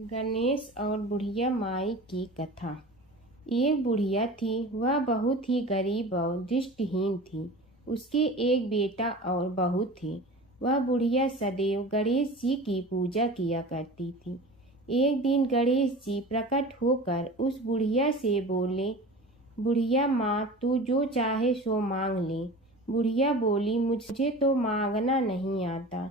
गणेश और बुढ़िया माई की कथा। एक बुढ़िया थी, वह बहुत ही गरीब और दृष्टिहीन थी। उसके एक बेटा और बहू थे। वह बुढ़िया सदैव गणेश जी की पूजा किया करती थी। एक दिन गणेश जी प्रकट होकर उस बुढ़िया से बोले, बुढ़िया माँ, तू जो चाहे सो मांग ले। बुढ़िया बोली, मुझे तो मांगना नहीं आता,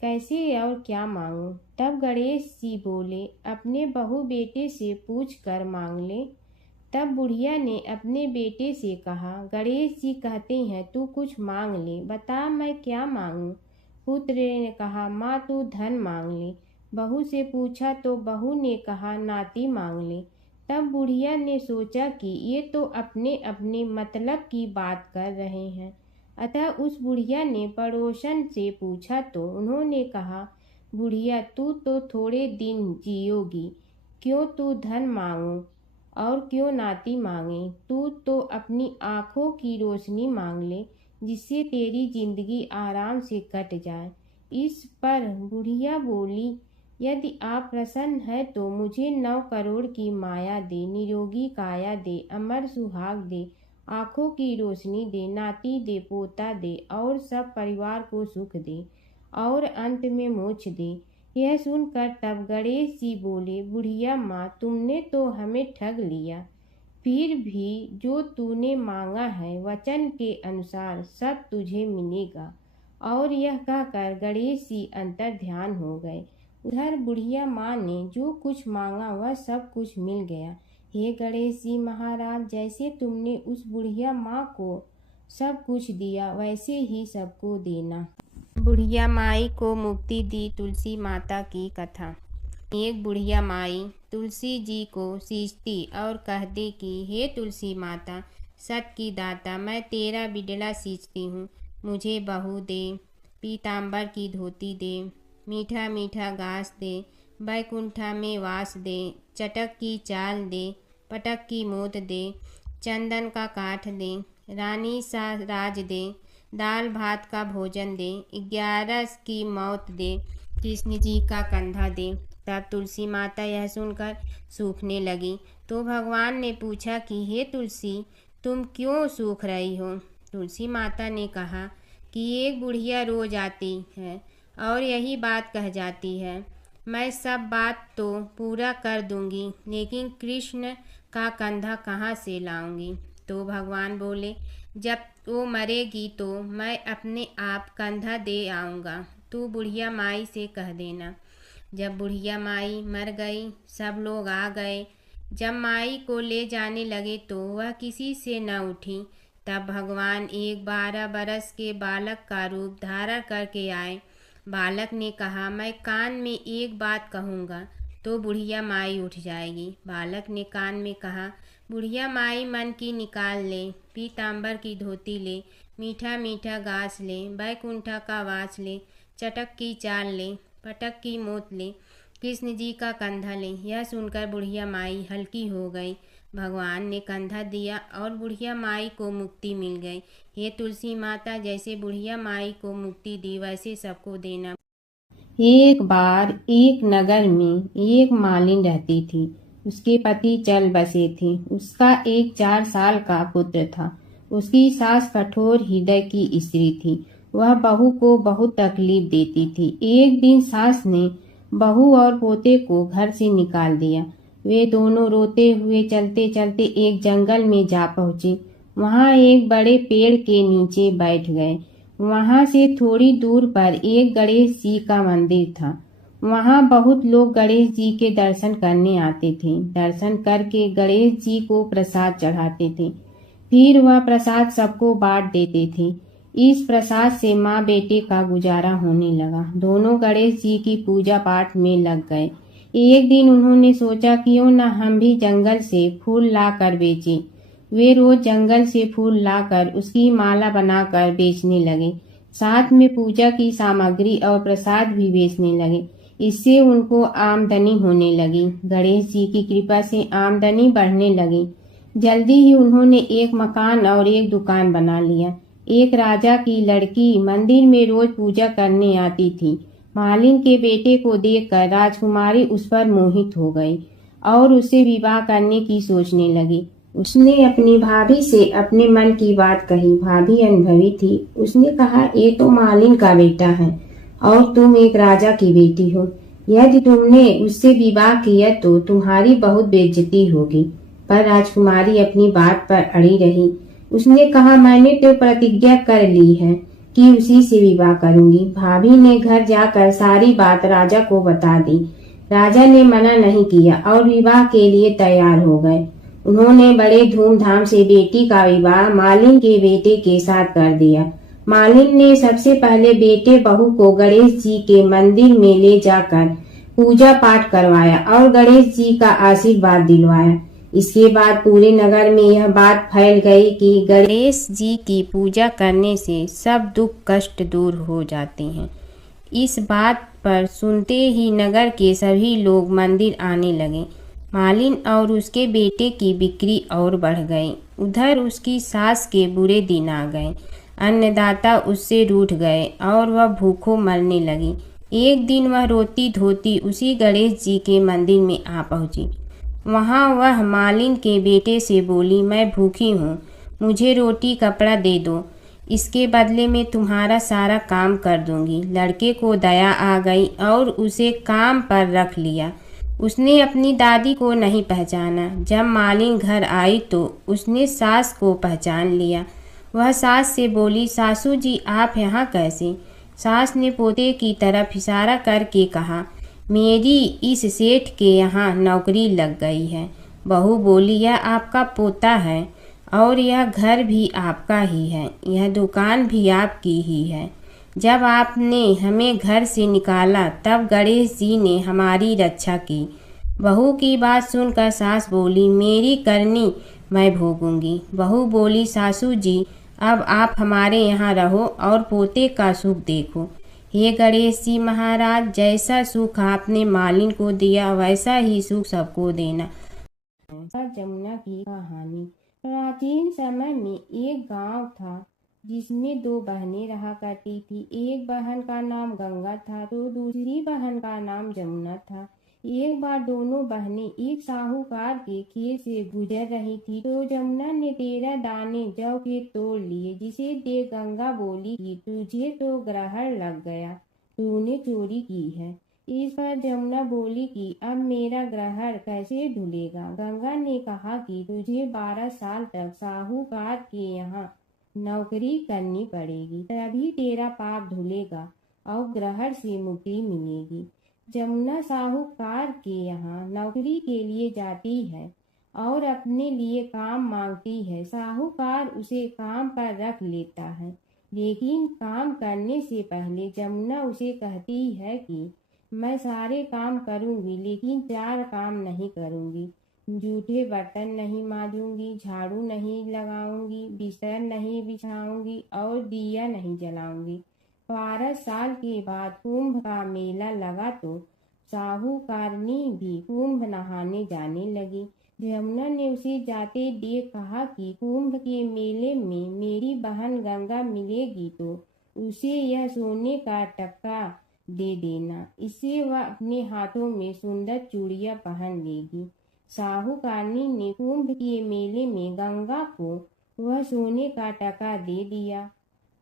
कैसे और क्या मांगूं। तब गणेश जी बोले, अपने बहू बेटे से पूछ कर मांग ले। तब बुढ़िया ने अपने बेटे से कहा, गणेश जी कहते हैं तू कुछ मांग ले, बता मैं क्या मांगूं। पुत्र ने कहा, माँ तू धन मांग ले। बहू से पूछा तो बहू ने कहा, नाती मांग ले। तब बुढ़िया ने सोचा कि ये तो अपने अपने मतलब की बात कर रहे हैं। अतः उस बुढ़िया ने पड़ोसन से पूछा तो उन्होंने कहा, बुढ़िया तू तो थोड़े दिन जियोगी, क्यों तू धन मांगो और क्यों नाती मांगे। तू तो अपनी आँखों की रोशनी मांग ले, जिससे तेरी जिंदगी आराम से कट जाए। इस पर बुढ़िया बोली, यदि आप प्रसन्न है तो मुझे 9 करोड़ की माया दे, निरोगी काया दे, अमर सुहाग दे, आँखों की रोशनी दे, नाती दे, पोता दे और सब परिवार को सुख दे और अंत में मोक्ष दे। यह सुनकर तब गणेश जी बोले, बुढ़िया माँ, तुमने तो हमें ठग लिया। फिर भी जो तूने मांगा है वचन के अनुसार सब तुझे मिलेगा। और यह कहकर गणेश जी अंतर ध्यान हो गए। उधर बुढ़िया माँ ने जो कुछ मांगा वह सब कुछ मिल गया। हे गणेश जी महाराज, जैसे तुमने उस बुढ़िया माँ को सब कुछ दिया वैसे ही सबको देना। बुढ़िया माई को मुक्ति दी तुलसी माता की कथा। एक बुढ़िया माई तुलसी जी को सींचती और कहती कि हे तुलसी माता, सत की दाता, मैं तेरा बिडला सींचती हूँ, मुझे बहू दे, पीताम्बर की धोती दे, मीठा मीठा घास दे, बैकुंठा में वास दे, चटक की चाल दे, पटक की मोत दे, चंदन का काठ दे, रानी सा राज दे, दाल भात का भोजन दे, 11 की मौत दे, कृष्ण जी का कंधा दे। तब तुलसी माता यह सुनकर सूखने लगी। तो भगवान ने पूछा कि हे तुलसी, तुम क्यों सूख रही हो। तुलसी माता ने कहा कि एक बुढ़िया रोज आती है और यही बात कह जाती है, मैं सब बात तो पूरा कर दूंगी, लेकिन कृष्ण का कंधा कहाँ से लाऊंगी। तो भगवान बोले, जब वो मरेगी तो मैं अपने आप कंधा दे आऊँगा, तू बुढ़िया माई से कह देना। जब बुढ़िया माई मर गई, सब लोग आ गए। जब माई को ले जाने लगे तो वह किसी से न उठी। तब भगवान एक 12 बरस के बालक का रूप धारण करके आए। बालक ने कहा, मैं कान में एक बात कहूँगा तो बुढ़िया माई उठ जाएगी। बालक ने कान में कहा, बुढ़िया माई मन की निकाल ले, पीताम्बर की धोती ले, मीठा मीठा घास ले, बैकुंठा का वास ले, चटक की चाल ले, पटक की मोत ले, कृष्ण जी का कंधा ले। यह सुनकर बुढ़िया माई हल्की हो गई। भगवान ने कंधा दिया और बुढ़िया माई को मुक्ति मिल गई। हे तुलसी माता, जैसे बुढ़िया माई को मुक्ति दी वैसे सबको देना। एक बार एक नगर में एक मालिन रहती थी। उसके पति चल बसे थे। उसका एक 4 साल का पुत्र था। उसकी सास कठोर हृदय की स्त्री थी। वह बहू को बहुत तकलीफ देती थी। एक दिन सास ने बहू और पोते को घर से निकाल दिया। वे दोनों रोते हुए चलते चलते एक जंगल में जा पहुँचे। वहाँ एक बड़े पेड़ के नीचे बैठ गए। वहाँ से थोड़ी दूर पर एक गणेश जी का मंदिर था। वहाँ बहुत लोग गणेश जी के दर्शन करने आते थे। दर्शन करके गणेश जी को प्रसाद चढ़ाते थे। फिर वह प्रसाद सबको बांट देते थे। इस प्रसाद से माँ बेटे का गुजारा होने लगा। दोनों गणेश जी की पूजा पाठ में लग गए। एक दिन उन्होंने सोचा, क्यों न हम भी जंगल से फूल ला कर बेचें। वे रोज जंगल से फूल लाकर उसकी माला बनाकर बेचने लगे। साथ में पूजा की सामग्री और प्रसाद भी बेचने लगे। इससे उनको आमदनी होने लगी। गणेश जी की कृपा से आमदनी बढ़ने लगी। जल्दी ही उन्होंने एक मकान और एक दुकान बना लिया। एक राजा की लड़की मंदिर में रोज पूजा करने आती थी। मालिन के बेटे को देखकर राजकुमारी उस पर मोहित हो गई और उससे विवाह करने की सोचने लगी। उसने अपनी भाभी से अपने मन की बात कही। भाभी अनुभवी थी। उसने कहा, ये तो मालिन का बेटा है और तुम एक राजा की बेटी हो। यदि तुमने उससे विवाह किया तो तुम्हारी बहुत बेइज्जती होगी। पर राजकुमारी अपनी बात पर अड़ी रही। उसने कहा, मैंने तो प्रतिज्ञा कर ली है कि उसी से विवाह करूंगी। भाभी ने घर जाकर सारी बात राजा को बता दी। राजा ने मना नहीं किया और विवाह के लिए तैयार हो गए। उन्होंने बड़े धूमधाम से बेटी का विवाह मालिन के बेटे के साथ कर दिया। मालिन ने सबसे पहले बेटे बहू को गणेश जी के मंदिर में ले जाकर पूजा पाठ करवाया और गणेश जी का आशीर्वाद दिलवाया। इसके बाद पूरे नगर में यह बात फैल गई कि गणेश जी की पूजा करने से सब दुख कष्ट दूर हो जाते हैं। इस बात पर सुनते ही नगर के सभी लोग मंदिर आने लगे। मालिन और उसके बेटे की बिक्री और बढ़ गई। उधर उसकी सास के बुरे दिन आ गए। अन्नदाता उससे रूठ गए और वह भूखों मरने लगी। एक दिन वह रोती धोती उसी गणेश जी के मंदिर में आ पहुंची। वहां वह मालिन के बेटे से बोली, मैं भूखी हूँ, मुझे रोटी कपड़ा दे दो, इसके बदले में तुम्हारा सारा काम कर दूंगी। लड़के को दया आ गई और उसे काम पर रख लिया। उसने अपनी दादी को नहीं पहचाना। जब मालिन घर आई तो उसने सास को पहचान लिया। वह सास से बोली, सासू जी आप यहाँ कैसे? सास ने पोते की तरफ इशारा करके कहा, मेरी इस सेठ के यहाँ नौकरी लग गई है। बहू बोली, यह आपका पोता है और यह घर भी आपका ही है, यह दुकान भी आपकी ही है। जब आपने हमें घर से निकाला तब गणेश जी ने हमारी रक्षा की। बहू की बात सुनकर सास बोली, मेरी करनी मैं भोगूंगी। बहू बोली, सासू जी अब आप हमारे यहाँ रहो और पोते का सुख देखो। हे गणेश जी महाराज, जैसा सुख आपने मालिन को दिया वैसा ही सुख सबको देना। जमुना की कहानी। प्राचीन समय में एक गांव था जिसमें दो बहनें रहा करती थी। एक बहन का नाम गंगा था तो दूसरी बहन का नाम जमुना था। एक बार दोनों बहनें एक साहूकार के खेत से गुजर रही थी तो जमुना ने 13 दाने जौ के तोड़ लिए, जिसे देख गंगा बोली कि तुझे तो ग्रहण लग गया, तूने चोरी की है। इस पर जमुना बोली कि अब मेरा ग्रहण कैसे धुलेगा। गंगा ने कहा कि तुझे 12 साल तक साहूकार के यहाँ नौकरी करनी पड़ेगी, तभी तेरा पाप धुलेगा और ग्रहण से मुक्ति मिलेगी। जमुना साहूकार के यहाँ नौकरी के लिए जाती है और अपने लिए काम मांगती है। साहूकार उसे काम पर रख लेता है, लेकिन काम करने से पहले जमुना उसे कहती है कि मैं सारे काम करूंगी लेकिन 4 काम नहीं करूंगी। जूठे बर्तन नहीं मांजूंगी, झाड़ू नहीं लगाऊंगी, बिस्तर नहीं बिछाऊंगी और दिया नहीं जलाऊंगी। 12 साल के बाद कुंभ का मेला लगा तो साहूकारनी भी कुंभ नहाने जाने लगी। जमुना ने उसे जाते देख कहा कि कुंभ के मेले में मेरी बहन गंगा मिलेगी तो उसे यह सोने का टक्का दे देना, इससे वह अपने हाथों में सुंदर चूड़ियां पहन लेगी। साहूकारनी ने कुंभ के मेले में गंगा को वह सोने का टका दे दिया।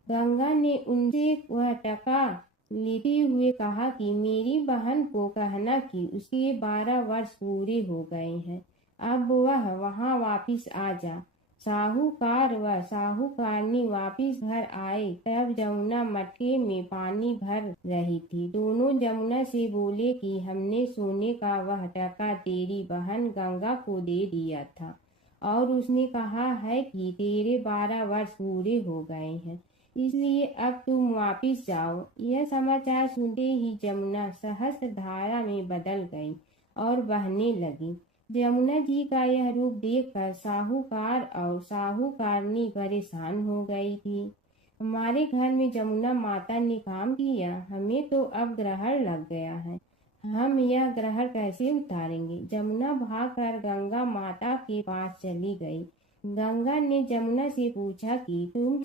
गंगा ने उनसे वह टका लेते हुए कहा कि मेरी बहन को कहना कि उसके 12 वर्ष पूरे हो गए हैं, अब वह वहां वापिस आ जा। साहूकार व साहूकारनी वापिस घर आए तब जमुना मटके में पानी भर रही थी। दोनों जमुना से बोले कि हमने सोने का वह टका तेरी बहन गंगा को दे दिया था और उसने कहा है कि तेरे 12 वर्ष पूरे हो गए हैं, इसलिए अब तुम वापिस जाओ। यह समाचार सुनते ही जमुना सहस्त्र धारा में बदल गई और बहने लगी। जमुना जी का यह रूप देखकर साहूकार और साहूकारनी परेशान हो गई थी। हमारे घर में जमुना माता ने काम किया, हमें तो अब ग्रहण लग गया है, हम यह ग्रहण कैसे उतारेंगे। जमुना भागकर गंगा माता के पास चली गई। गंगा ने जमुना से पूछा कि तुम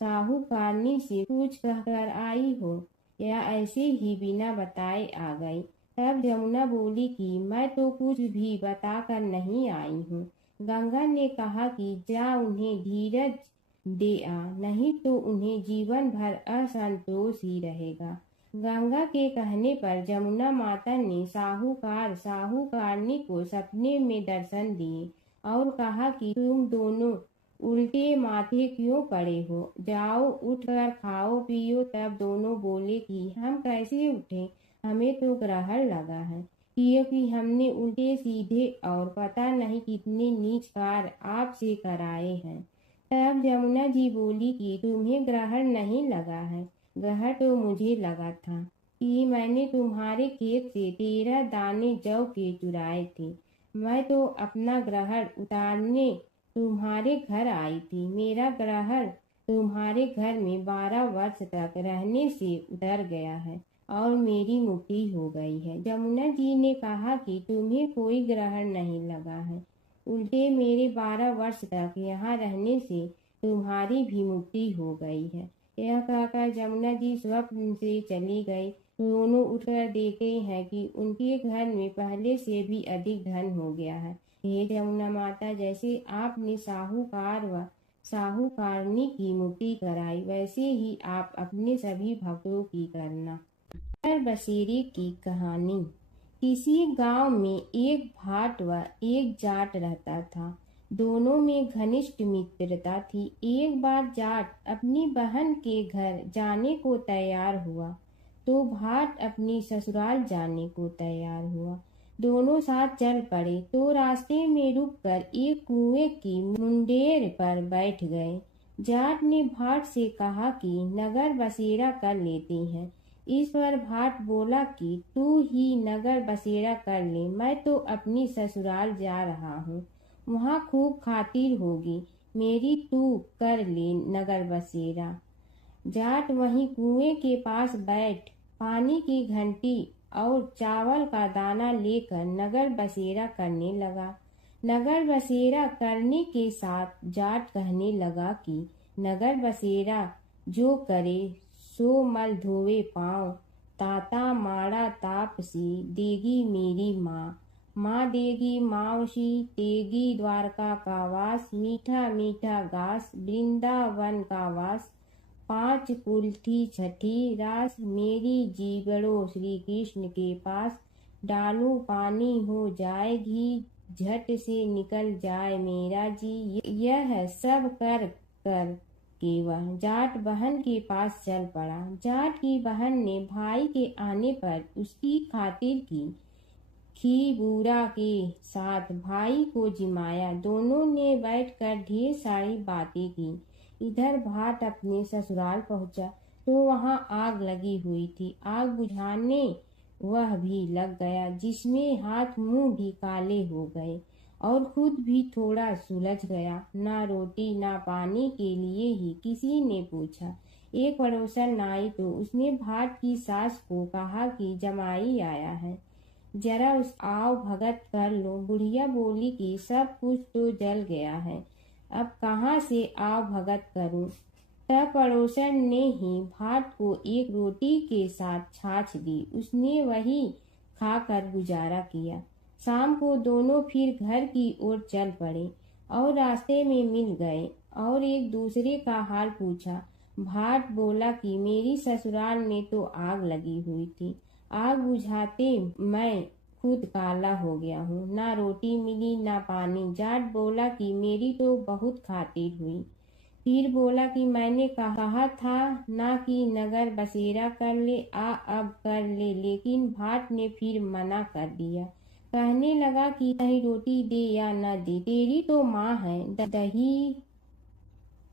साहूकारनी से कुछ कहकर आई हो। या ऐसे ही बिना बताए आ गई। तब जमुना बोली कि मैं तो कुछ भी बताकर नहीं आई हूँ। गंगा ने कहा कि जा उन्हें धीरज दे आ, नहीं तो उन्हें जीवन भर असंतोष ही रहेगा। गंगा के कहने पर जमुना माता ने साहूकारनी को सपने में दर्शन दिए और कहा कि तुम दोनों उल्टे माथे क्यों पड़े हो, जाओ उठकर खाओ पियो। तब दोनों बोले कि हम कैसे उठे, हमें तो ग्रहण लगा है, क्योंकि हमने उल्टे सीधे और पता नहीं कितने नीच कार्य आपसे कराए हैं। तब जमुना जी बोली कि तुम्हें ग्रहण नहीं लगा है, ग्रहण तो मुझे लगा था कि मैंने तुम्हारे खेत से 13 दाने जौ के चुराए थे। मैं तो अपना ग्रहण उतारने तुम्हारे घर आई थी। मेरा ग्रहण तुम्हारे घर में 12 वर्ष तक रहने से उतर गया है और मेरी मुक्ति हो गई है। जमुना जी ने कहा कि तुम्हें कोई ग्रहण नहीं लगा है, उल्टे मेरे 12 वर्ष तक यहाँ रहने से तुम्हारी भी मुक्ति हो गई है। यह कहकर जमुना जी स्वप्न से चली गई। दोनों उठकर देखते हैं कि उनके घर में पहले से भी अधिक धन हो गया है। हे जमुना माता, जैसे आपने साहूकार व साहूकारनी की मुक्ति कराई, वैसे ही आप अपने सभी भक्तों की करना। बसेरे की कहानी। किसी गांव में एक भाट व एक जाट रहता था। दोनों में घनिष्ठ मित्रता थी। एक बार जाट अपनी बहन के घर जाने को तैयार हुआ तो भाट अपनी ससुराल जाने को तैयार हुआ। दोनों साथ चल पड़े तो रास्ते में रुककर एक कुएं की मुंडेर पर बैठ गए। जाट ने भाट से कहा कि नगर बसेरा कर लेते हैं। इस पर भाट बोला कि तू ही नगर बसेरा कर ले, मैं तो अपनी ससुराल जा रहा हूँ, वहाँ खूब खातिर होगी मेरी, तू कर ले नगर बसेरा। जाट वहीं कुएं के पास बैठ पानी की घंटी और चावल का दाना लेकर नगर बसेरा करने लगा। नगर बसेरा करने के साथ जाट कहने लगा कि नगर बसेरा जो करे सो मल धोवे पाँव, ताता माड़ा तापसी देगी मेरी माँ, माँ देगी मावशी तेगी द्वारका का वास, मीठा मीठा घास वृंदावन का वास, 5 कुल्ठी छठी रास, मेरी जीवड़ो श्री कृष्ण के पास, डालू पानी हो जाए घी, झट से निकल जाए मेरा जी। यह सब कर कर के वह जाट बहन के पास चल पड़ा। जाट की बहन ने भाई के आने पर उसकी खातिर की खी बूरा के साथ भाई को जिमाया। दोनों ने बैठकर ढेर सारी बातें की। इधर भाट अपने ससुराल पहुंचा तो वहां आग लगी हुई थी। आग बुझाने वह भी लग गया, जिसमें हाथ मुंह भी काले हो गए और खुद भी थोड़ा सुलझ गया। ना रोटी ना पानी के लिए ही किसी ने पूछा। एक पड़ोसन आई तो उसने भाट की सास को कहा कि जमाई आया है, जरा उस आओ भगत कर लो। बुढ़िया बोली कि सब कुछ तो जल गया है, अब कहाँ से आओ भगत करूं। तब पड़ोसन ने ही भाट को एक रोटी के साथ छाछ दी। उसने वही खाकर गुजारा किया। शाम को दोनों फिर घर की ओर चल पड़े और रास्ते में मिल गए और एक दूसरे का हाल पूछा। भाट बोला कि मेरी ससुराल में तो आग लगी हुई थी, आग बुझाते मैं खुद काला हो गया हूँ, ना रोटी मिली ना पानी। जाट बोला कि मेरी तो बहुत खातिर हुई। फिर बोला कि मैंने कहा था ना कि नगर बसेरा कर ले, आ अब कर ले, लेकिन भाट ने फिर मना कर दिया। कहने लगा कि चाहे रोटी दे या न दे, तेरी तो माँ है, दही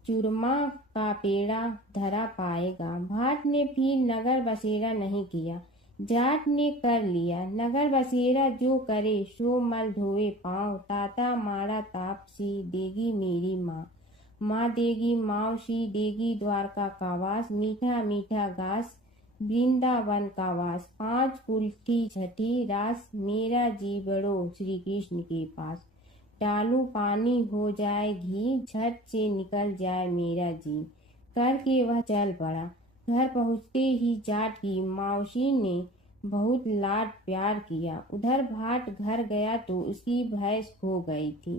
चूरमा का पेड़ा धरा पाएगा। भाट ने फिर नगर बसेरा नहीं किया, जाट ने कर लिया। नगर बसेरा जो करे सो मल धोए पाँव, ताता माड़ा तापसी देगी मेरी माँ, माँ देगी मावशी देगी द्वारका का वास, मीठा मीठा घास वृंदावन का वास, 5 कुल्ठी छठी रास, मेरा जीवड़ो श्री कृष्ण के पास, डालू पानी हो जाए घी, झट से निकल जाए मेरा जी। करके वह चल पड़ा। घर पहुँचते ही जाट की मौसी ने बहुत लाड प्यार किया। उधर भाट घर गया तो उसकी भैंस खो गई थी।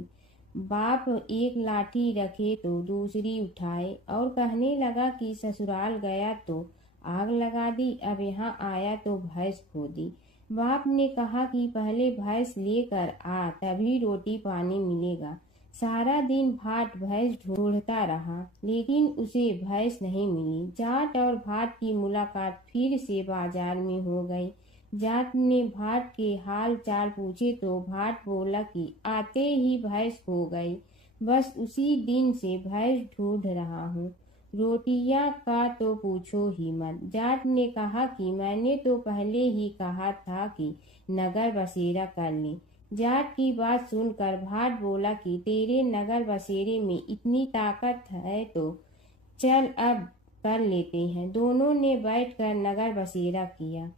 बाप एक लाठी रखे तो दूसरी उठाए और कहने लगा कि ससुराल गया तो आग लगा दी, अब यहाँ आया तो भैंस खो दी। बाप ने कहा कि पहले भैंस लेकर आ, तभी रोटी पानी मिलेगा। सारा दिन भाट भैंस ढूंढता रहा, लेकिन उसे भैंस नहीं मिली। जाट और भाट की मुलाकात फिर से बाजार में हो गई। जाट ने भाट के हाल चाल पूछे तो भाट बोला कि आते ही भैंस खो गई, बस उसी दिन से भैंस ढूंढ रहा हूँ। रोटियां का तो पूछो ही मत। जाट ने कहा कि मैंने तो पहले ही कहा था कि नगर बसेरा कर ले। जाट की बात सुनकर भाट बोला कि तेरे नगर बसेरे में इतनी ताकत है तो चल अब कर लेते हैं। दोनों ने बैठकर नगर बसेरा किया।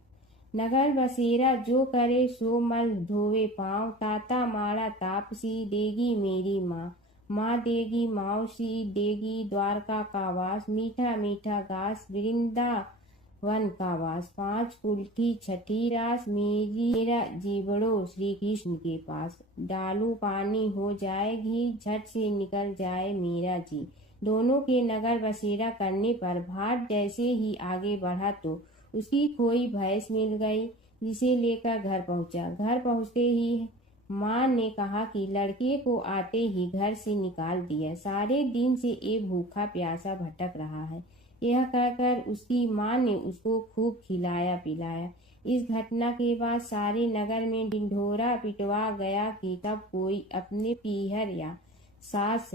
नगर बसेरा जो करे सो मल धोवे पाँव, ताता माड़ा तापसी देगी मेरी माँ। माँ देगी मौसी देगी द्वारका का वास, मीठा मीठा घास वृंदावन का वास। पाँच कुल की छठी रास मेरा जीवड़ो श्री कृष्ण के पास। डालू पानी हो जाए घी, झट से निकल जाए मेरा जी। दोनों के नगर बसेरा करने पर भाट जैसे ही आगे बढ़ा तो उसकी खोई भैंस मिल गई, जिसे लेकर घर पहुंचा। घर पहुंचते ही माँ ने कहा कि लड़के को आते ही घर से निकाल दिया, सारे दिन से ये भूखा प्यासा भटक रहा है। यह कहकर उसकी माँ ने उसको खूब खिलाया पिलाया। इस घटना के बाद सारे नगर में ढिंढोरा पिटवा गया कि तब कोई अपने पीहर या सास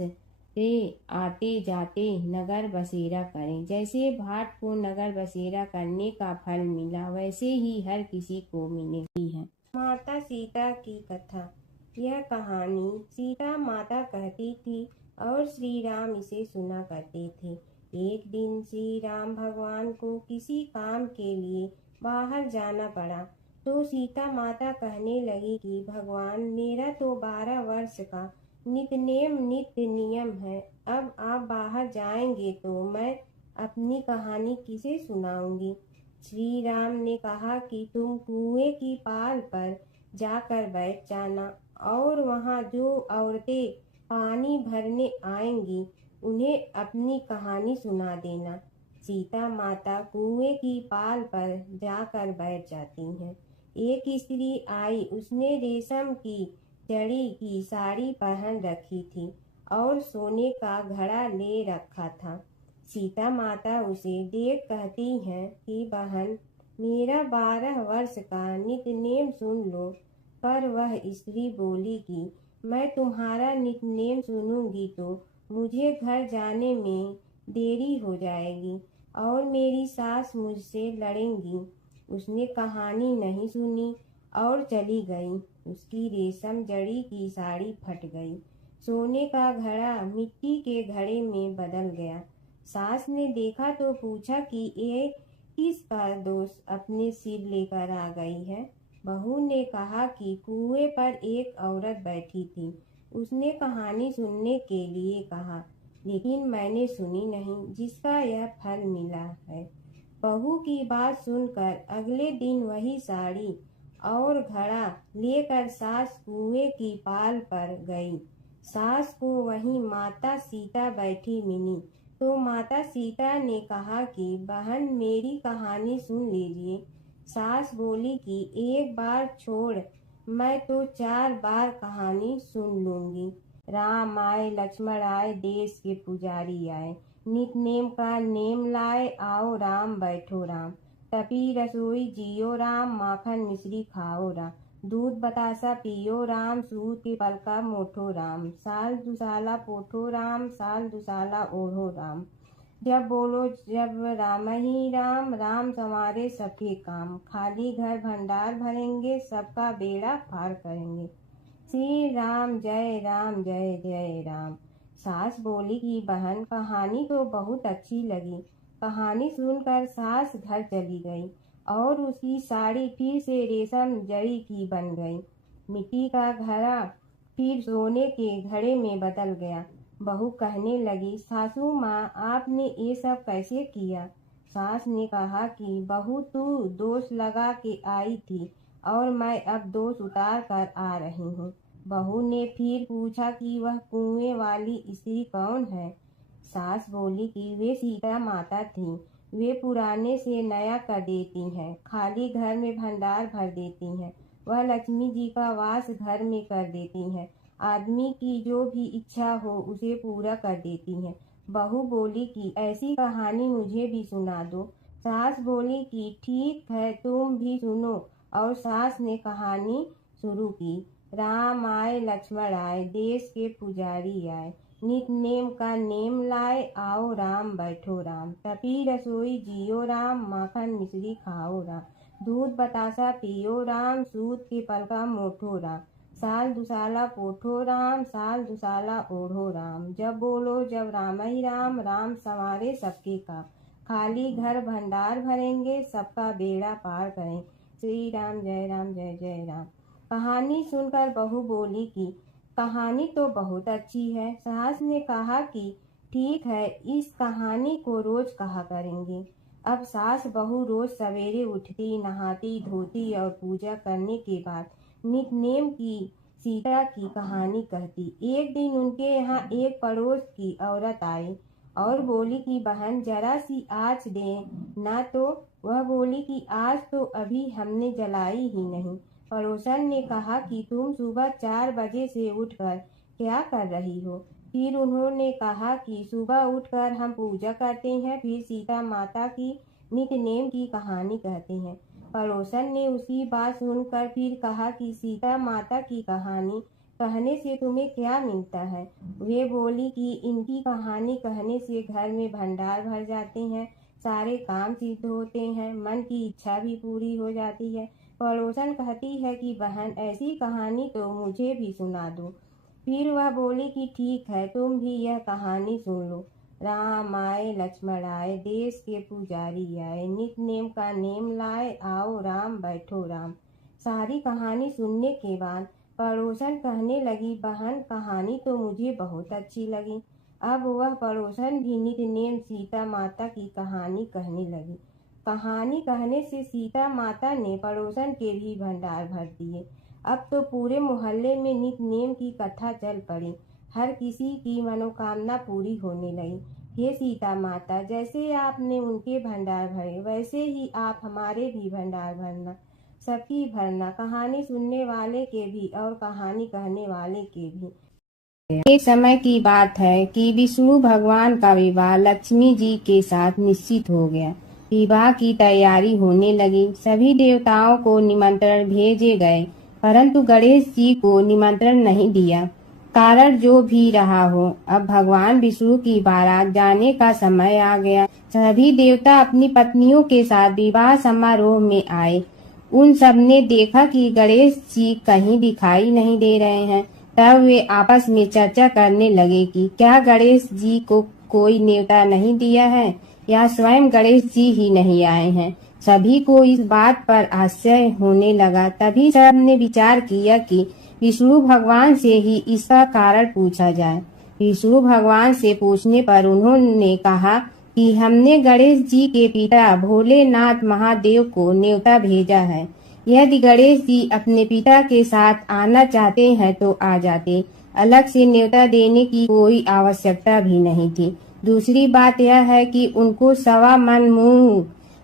से आते जाते नगर बसेरा करें। जैसे भाट को नगर बसेरा करने का फल मिला, वैसे ही हर किसी को मिलेगी है। माता सीता की कथा। यह कहानी सीता माता कहती थी और श्री राम इसे सुना करते थे। एक दिन श्री राम भगवान को किसी काम के लिए बाहर जाना पड़ा, तो सीता माता कहने लगी कि भगवान, मेरा तो 12 वर्ष का नित्य नियम है। अब आप बाहर जाएंगे तो मैं अपनी कहानी किसे सुनाऊंगी। श्री राम ने कहा कि तुम कुएं की पाल पर जाकर बैठ जाना और वहां जो औरतें पानी भरने आएंगी उन्हें अपनी कहानी सुना देना। सीता माता कुएं की पाल पर जाकर बैठ जाती हैं। एक स्त्री आई, उसने रेशम की जड़ी की साड़ी पहन रखी थी और सोने का घड़ा ले रखा था। सीता माता उसे देख कहती हैं कि बहन, मेरा 12 वर्ष का नित्य नेम सुन लो। पर वह स्त्री बोली कि मैं तुम्हारा नित्य नेम सुनूंगी तो मुझे घर जाने में देरी हो जाएगी और मेरी सास मुझसे लड़ेंगी। उसने कहानी नहीं सुनी और चली गई। उसकी रेशम जड़ी की साड़ी फट गई, सोने का घड़ा मिट्टी के घड़े में बदल गया। सास ने देखा तो पूछा कि ये किसका दोष अपने सिर लेकर आ गई है। बहू ने कहा कि कुएं पर एक औरत बैठी थी, उसने कहानी सुनने के लिए कहा, लेकिन मैंने सुनी नहीं, जिसका यह फल मिला है। बहू की बात सुनकर अगले दिन वही साड़ी और घड़ा लेकर सास कुएं की पाल पर गई। सास को वहीं माता सीता बैठी मिली, तो माता सीता ने कहा कि बहन, मेरी कहानी सुन लीजिए। सास बोली कि एक बार छोड़, मैं तो 4 बार कहानी सुन लूंगी। राम आए लक्ष्मण आए, देश के पुजारी आए, नित नेम का नेम लाए, आओ राम बैठो राम। तपी रसोई जियो राम, माखन मिश्री खाओ राम। दूध बतासा पियो राम, सूत के पलका मोठो राम। साल दुसाला पोठो राम, साल दुसाला ओढ़ो राम। जब बोलो जब राम ही राम, राम संवारे सबके काम। खाली घर भंडार भरेंगे, सबका बेड़ा पार करेंगे। श्री राम जय जय राम। सास बोली कि बहन, कहानी तो बहुत अच्छी लगी। कहानी सुनकर सास घर चली गई और उसकी साड़ी फिर से रेशम जड़ी की बन गई। मिट्टी का घड़ा फिर सोने के घड़े में बदल गया। बहू कहने लगी, सासू माँ, आपने ये सब कैसे किया। सास ने कहा कि बहू तू दोष लगा के आई थी और मैं अब दोष उतार कर आ रही हूँ। बहू ने फिर पूछा कि वह कुएं वाली स्त्री कौन है। सास बोली कि वे सीता माता थी। वे पुराने से नया कर देती हैं, खाली घर में भंडार भर देती हैं। वह लक्ष्मी जी का वास घर में कर देती हैं। आदमी की जो भी इच्छा हो उसे पूरा कर देती हैं। बहू बोली कि ऐसी कहानी मुझे भी सुना दो। सास बोली कि ठीक है, तुम भी सुनो। और सास ने कहानी शुरू की। राम आए लक्ष्मण आए, देश के पुजारी आए, नित नेम का नेम लाए, आओ राम बैठो राम, तपी रसोई जियो राम, माखन मिश्री खाओ राम, दूध बतासा पियो राम, सूत के पलका मोठो राम, साल दुसाला पोठो राम, साल दुसाला ओढ़ो राम, जब बोलो जब राम ही राम, राम संवारे सबके काम, खाली घर भंडार भरेंगे, सबका बेड़ा पार करें, श्री राम जय जय राम। कहानी सुनकर बहू बोली कि कहानी तो बहुत अच्छी है। सास ने कहा कि ठीक है, इस कहानी को रोज कहा करेंगे। अब सास बहू रोज सवेरे उठती, नहाती धोती और पूजा करने के बाद नितनेम की सीता की कहानी कहती। एक दिन उनके यहाँ एक पड़ोस की औरत आई और बोली कि बहन जरा सी आँच दे ना। तो वह बोली कि आज तो अभी हमने जलाई ही नहीं। पड़ोसन ने कहा कि तुम सुबह 4 बजे से उठकर क्या कर रही हो। फिर उन्होंने कहा कि सुबह उठकर हम पूजा करते हैं, फिर सीता माता की नितनेम की कहानी कहते हैं। पड़ोसन ने उसकी बात सुनकर फिर कहा कि सीता माता की कहानी कहने से तुम्हें क्या मिलता है। वे बोली कि इनकी कहानी कहने से घर में भंडार भर जाते हैं, सारे काम सिद्ध होते हैं, मन की इच्छा भी पूरी हो जाती है। पड़ोसन कहती है कि बहन ऐसी कहानी तो मुझे भी सुना दो। फिर वह बोली कि ठीक है, तुम भी यह कहानी सुन लो। राम आए लक्ष्मण आए, देश के पुजारी आए, नित नेम का नेम लाए, आओ राम बैठो राम। सारी कहानी सुनने के बाद पड़ोसन कहने लगी, बहन कहानी तो मुझे बहुत अच्छी लगी। अब वह पड़ोसन भी नित नेम सीता माता की कहानी कहने लगी। कहानी कहने से सीता माता ने पड़ोसन के भी भंडार भर दिए। अब तो पूरे मोहल्ले में नित नेम की कथा चल पड़ी। हर किसी की मनोकामना पूरी होने लगी। हे सीता माता, जैसे आपने उनके भंडार भरे वैसे ही आप हमारे भी भंडार भरना, सबकी भरना, कहानी सुनने वाले के भी और कहानी कहने वाले के भी। एक समय की बात है कि विष्णु भगवान का विवाह लक्ष्मी जी के साथ निश्चित हो गया। विवाह की तैयारी होने लगी। सभी देवताओं को निमंत्रण भेजे गए, परंतु गणेश जी को निमंत्रण नहीं दिया। कारण जो भी रहा हो, अब भगवान विष्णु की बारात जाने का समय आ गया। सभी देवता अपनी पत्नियों के साथ विवाह समारोह में आए। उन सब ने देखा कि गणेश जी कहीं दिखाई नहीं दे रहे हैं। तब वे आपस में चर्चा करने लगे कि क्या गणेश जी को कोई न्योता नहीं दिया है या स्वयं गणेश जी ही नहीं आए हैं। सभी को इस बात पर आश्चर्य होने लगा। तभी सब ने विचार किया कि विष्णु भगवान से ही इसका कारण पूछा जाए। विष्णु भगवान से पूछने पर उन्होंने कहा कि हमने गणेश जी के पिता भोलेनाथ महादेव को न्योता भेजा है। यदि गणेश जी अपने पिता के साथ आना चाहते हैं तो आ जाते, अलग से न्योता देने की कोई आवश्यकता भी नहीं थी। दूसरी बात यह है कि उनको 1.25 मन मूंग,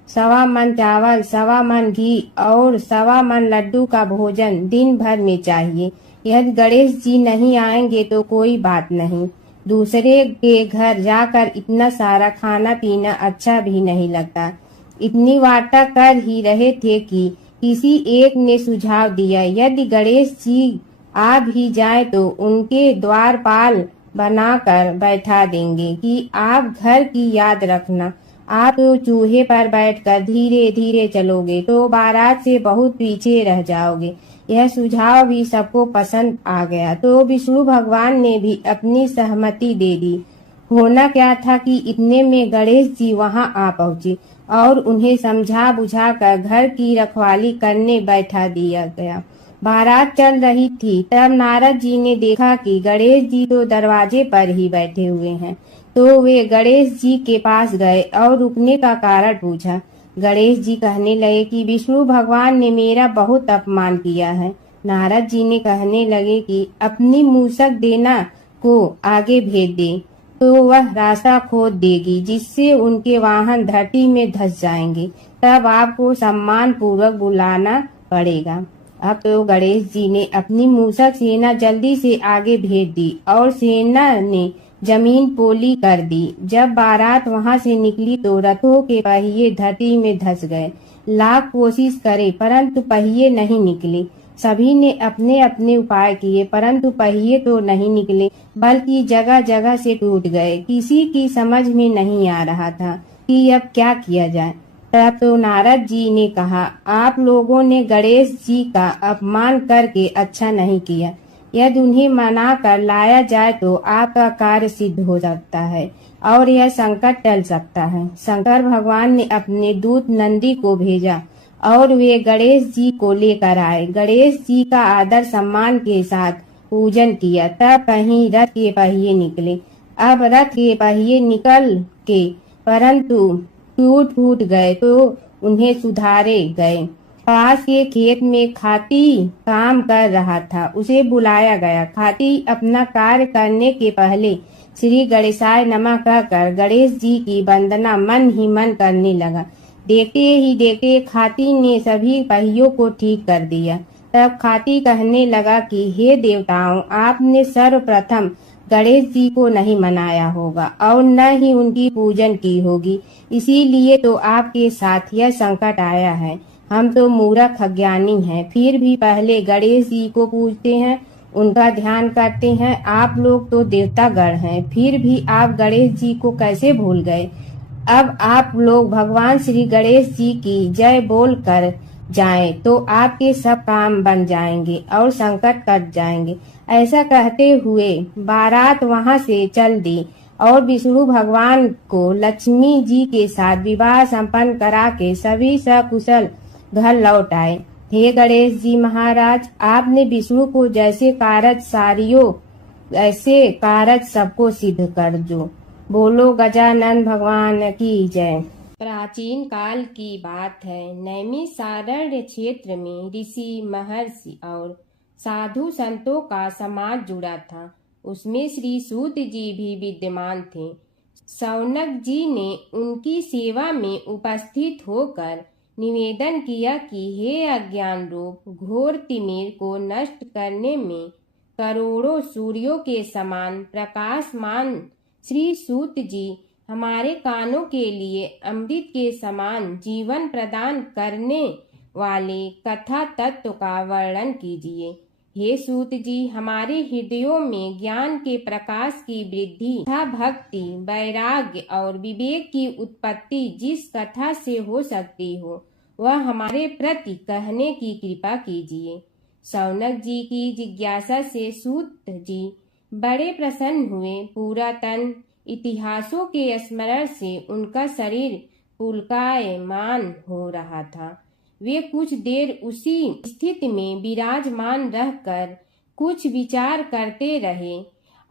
1.25 मन चावल, 1.25 मन घी और 1.25 मन लड्डू का भोजन दिन भर में चाहिए। यदि गणेश जी नहीं आएंगे तो कोई बात नहीं, दूसरे के घर जाकर इतना सारा खाना पीना अच्छा भी नहीं लगता। इतनी वार्ता कर ही रहे थे कि किसी एक ने सुझाव दिया, यदि गणेश जी आ भी जाए तो उनके द्वारपाल बनाकर बैठा देंगे कि आप घर की याद रखना। आप तो चूहे पर बैठकर धीरे धीरे चलोगे तो बारात से बहुत पीछे रह जाओगे। यह सुझाव भी सबको पसंद आ गया तो विष्णु भगवान ने भी अपनी सहमति दे दी। होना क्या था कि इतने में गणेश जी वहां आ पहुंचे और उन्हें समझा बुझा कर घर की रखवाली करने बैठा दिया गया। बारात चल रही थी, तब नारद जी ने देखा कि गणेश जी तो दरवाजे पर ही बैठे हुए हैं। तो वे गणेश जी के पास गए और रुकने का कारण पूछा। गणेश जी कहने लगे कि विष्णु भगवान ने मेरा बहुत अपमान किया है। नारद जी ने कहने लगे कि अपनी मूषक देना को आगे भेज दे तो वह रास्ता खोद देगी, जिससे उनके वाहन धरती में धंस जाएंगे। तब आपको सम्मान पूर्वक बुलाना पड़ेगा। अब तो गणेश जी ने अपनी मूषक सेना जल्दी से आगे भेज दी और सेना ने जमीन पोली कर दी। जब बारात वहां से निकली तो रथों के पहिए धरती में धंस गए। लाख कोशिश करे परंतु पहिए नहीं निकले। सभी ने अपने अपने उपाय किए परंतु पहिए तो नहीं निकले, बल्कि जगह जगह से टूट गए। किसी की समझ में नहीं आ रहा था कि अब क्या किया जाए। तब तो नारद जी ने कहा, आप लोगों ने गणेश जी का अपमान करके अच्छा नहीं किया। यदि उन्हें मना कर लाया जाए तो आपका कार्य सिद्ध हो सकता है और यह संकट टल सकता है। शंकर भगवान ने अपने दूत नंदी को भेजा और वे गणेश जी को लेकर आए। गणेश जी का आदर सम्मान के साथ पूजन किया। तब कहीं रथ के पहिए निकले। अब रथ के पहिए निकल के परंतु टूट फूट गए तो उन्हें सुधारे गए। पास के खेत में खाती काम कर रहा था, उसे बुलाया गया। खाती अपना कार्य करने के पहले श्री गणेशाय नमः कहकर गणेश जी की वंदना मन ही मन करने लगा। देखते ही देखते खाती ने सभी पहियों को ठीक कर दिया। तब खाती कहने लगा कि हे देवताओं, आपने सर्वप्रथम गणेश जी को नहीं मनाया होगा और न ही उनकी पूजन की होगी, इसीलिए तो आपके साथ यह संकट आया है। हम तो मूर्ख अज्ञानी हैं, फिर भी पहले गणेश जी को पूजते हैं, उनका ध्यान करते हैं। आप लोग तो देवतागण हैं, फिर भी आप गणेश जी को कैसे भूल गए। अब आप लोग भगवान श्री गणेश जी की जय बोल कर जाएं तो आपके सब काम बन जाएंगे और संकट कट जाएंगे। ऐसा कहते हुए बारात वहां से चल दी और विष्णु भगवान को लक्ष्मी जी के साथ विवाह संपन्न करा के सभी सकुशल घर लौट आए। हे गणेश जी महाराज, आपने विष्णु को जैसे कारज सारियो ऐसे कारज सबको सिद्ध कर जो। बोलो गजानन भगवान की जय। प्राचीन काल की बात है। नैमिषारण्य क्षेत्र में ऋषि, महर्षि और साधु संतों का समाज जुड़ा था। उसमें श्री सूत जी भी विद्यमान थे। शौनक जी ने उनकी सेवा में उपस्थित होकर निवेदन किया कि हे अज्ञान रूप घोर तिमिर को नष्ट करने में करोड़ों सूर्यों के समान प्रकाशमान श्री सूत जी हमारे कानों के लिए अमृत के समान जीवन प्रदान करने वाले कथा तत्व का वर्णन कीजिए। हे सूत जी, हमारे हृदयों में ज्ञान के प्रकाश की वृद्धि तथा भक्ति, वैराग्य और विवेक की उत्पत्ति जिस कथा से हो सकती हो वह हमारे प्रति कहने की कृपा कीजिए। शौनक जी की जिज्ञासा से सूत जी बड़े प्रसन्न हुए। पुरातन इतिहासों के स्मरण से उनका शरीर पुलकायमान हो रहा था। वे कुछ देर उसी स्थिति में विराजमान रहकर कुछ विचार करते रहे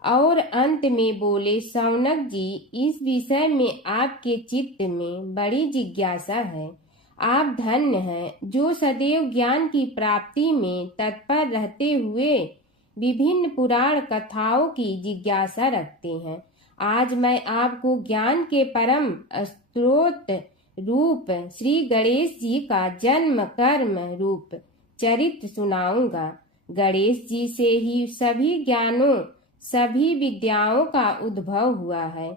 और अंत में बोले, शौनक जी, इस विषय में आपके चित्त में बड़ी जिज्ञासा है। आप धन्य हैं जो सदैव ज्ञान की प्राप्ति में तत्पर रहते हुए विभिन्न पुराण कथाओं की जिज्ञासा रखते हैं। आज मैं आपको ज्ञान के परम स्रोत रूप श्री गणेश जी का जन्म कर्म रूप चरित्र सुनाऊंगा। गणेश जी से ही सभी ज्ञानों, सभी विद्याओं का उद्भव हुआ है।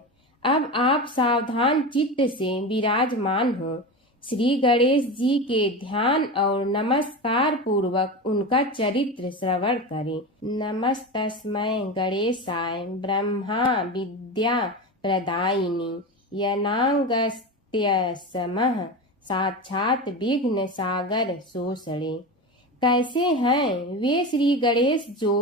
अब आप सावधान चित्त से विराजमान हो। श्री गणेश जी के ध्यान और नमस्कार पूर्वक उनका चरित्र श्रवण करें। नमस्तस्मै गणेशाय ब्रह्मा विद्या प्रदायिनी यनागस्त्यसमः साक्षात विघ्न सागर शोषणे। कैसे हैं वे श्री गणेश जो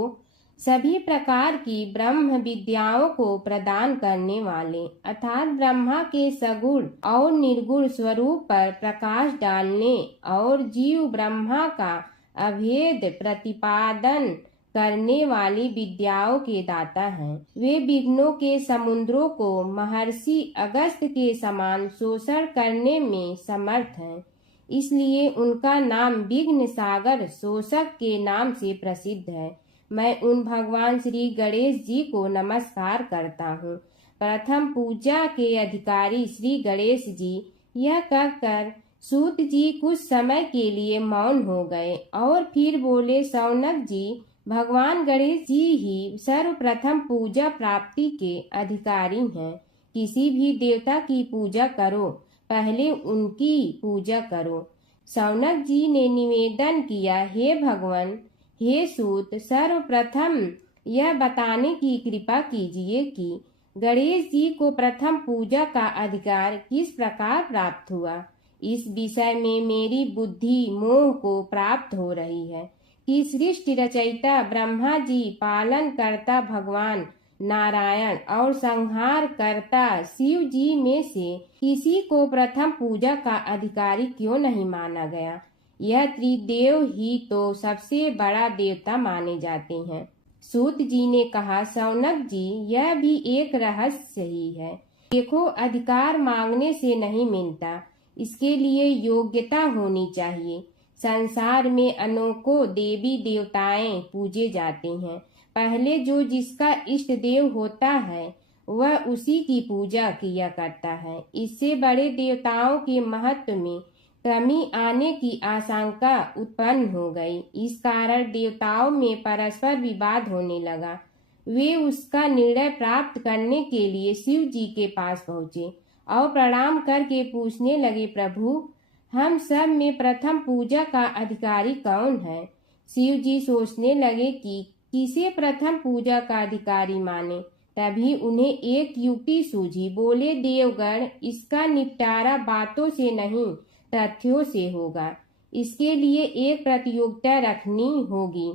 सभी प्रकार की ब्रह्म विद्याओं को प्रदान करने वाले अर्थात ब्रह्मा के सगुण और निर्गुण स्वरूप पर प्रकाश डालने और जीव ब्रह्मा का अभेद प्रतिपादन करने वाली विद्याओं के दाता हैं। वे विघ्नों के समुद्रों को महर्षि अगस्त्य के समान शोषण करने में समर्थ हैं। इसलिए उनका नाम विघ्न सागर शोषक के नाम से प्रसिद्ध है। मैं उन भगवान श्री गणेश जी को नमस्कार करता हूँ। प्रथम पूजा के अधिकारी श्री गणेश जी, यह कहकर सूत जी कुछ समय के लिए मौन हो गए और फिर बोले, शौनक जी, भगवान गणेश जी ही सर्वप्रथम पूजा प्राप्ति के अधिकारी हैं। किसी भी देवता की पूजा करो, पहले उनकी पूजा करो। शौनक जी ने निवेदन किया, हे भगवान, हे सूत, सर्वप्रथम यह बताने की कृपा कीजिए कि गणेश जी को प्रथम पूजा का अधिकार किस प्रकार प्राप्त हुआ। इस विषय में मेरी बुद्धि मोह को प्राप्त हो रही है कि सृष्टि रचयिता ब्रह्मा जी, पालन करता भगवान नारायण और संहार करता शिव जी में से किसी को प्रथम पूजा का अधिकारी क्यों नहीं माना गया। यह त्रिदेव ही तो सबसे बड़ा देवता माने जाते हैं। सूत जी ने कहा, शौनक जी, यह भी एक रहस्य ही है। देखो, अधिकार मांगने से नहीं मिलता, इसके लिए योग्यता होनी चाहिए। संसार में अनेकों देवी देवताएं पूजे जाते हैं। पहले जो जिसका इष्ट देव होता है वह उसी की पूजा किया करता है। इससे बड़े देवताओं के महत्व में कमी आने की आशंका उत्पन्न हो गई। इस कारण देवताओं में परस्पर विवाद होने लगा। वे उसका निर्णय प्राप्त करने के लिए शिव जी के पास पहुँचे और प्रणाम करके पूछने लगे, प्रभु, हम सब में प्रथम पूजा का अधिकारी कौन है। शिव जी सोचने लगे कि किसे प्रथम पूजा का अधिकारी माने। तभी उन्हें एक युक्ति सूझी। बोले, देवगण, इसका निपटारा बातों से नहीं तथ्यों से होगा। इसके लिए एक प्रतियोगिता रखनी होगी,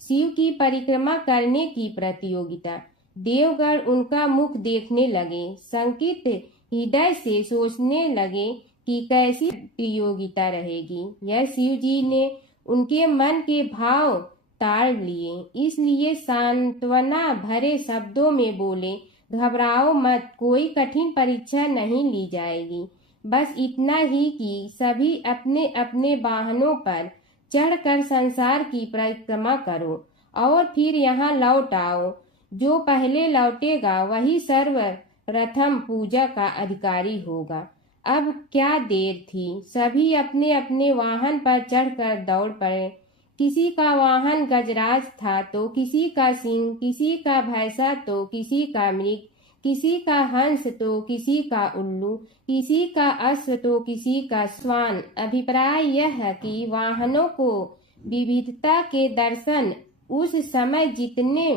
शिव की परिक्रमा करने की प्रतियोगिता। देवगण उनका मुख देखने लगे, शंकित हृदय से सोचने लगे कि कैसी प्रतियोगिता रहेगी। यह शिव जी ने उनके मन के भाव ताड़ लिए, इसलिए सांत्वना भरे शब्दों में बोले, घबराओ मत, कोई कठिन परीक्षा नहीं ली जाएगी। बस इतना ही कि सभी अपने अपने वाहनों पर चढ़कर संसार की परिक्रमा करो और फिर यहाँ लौट आओ। जो पहले लौटेगा वही सर्वप्रथम पूजा का अधिकारी होगा। अब क्या देर थी, सभी अपने अपने वाहन पर चढ़कर दौड़ पड़े। किसी का वाहन गजराज था तो किसी का सिंह, किसी का भैंसा तो किसी का मृग, किसी का हंस तो किसी का उल्लू, किसी का अश्व तो किसी का श्वान। अभिप्राय यह है कि वाहनों को विविधता के दर्शन उस समय जितने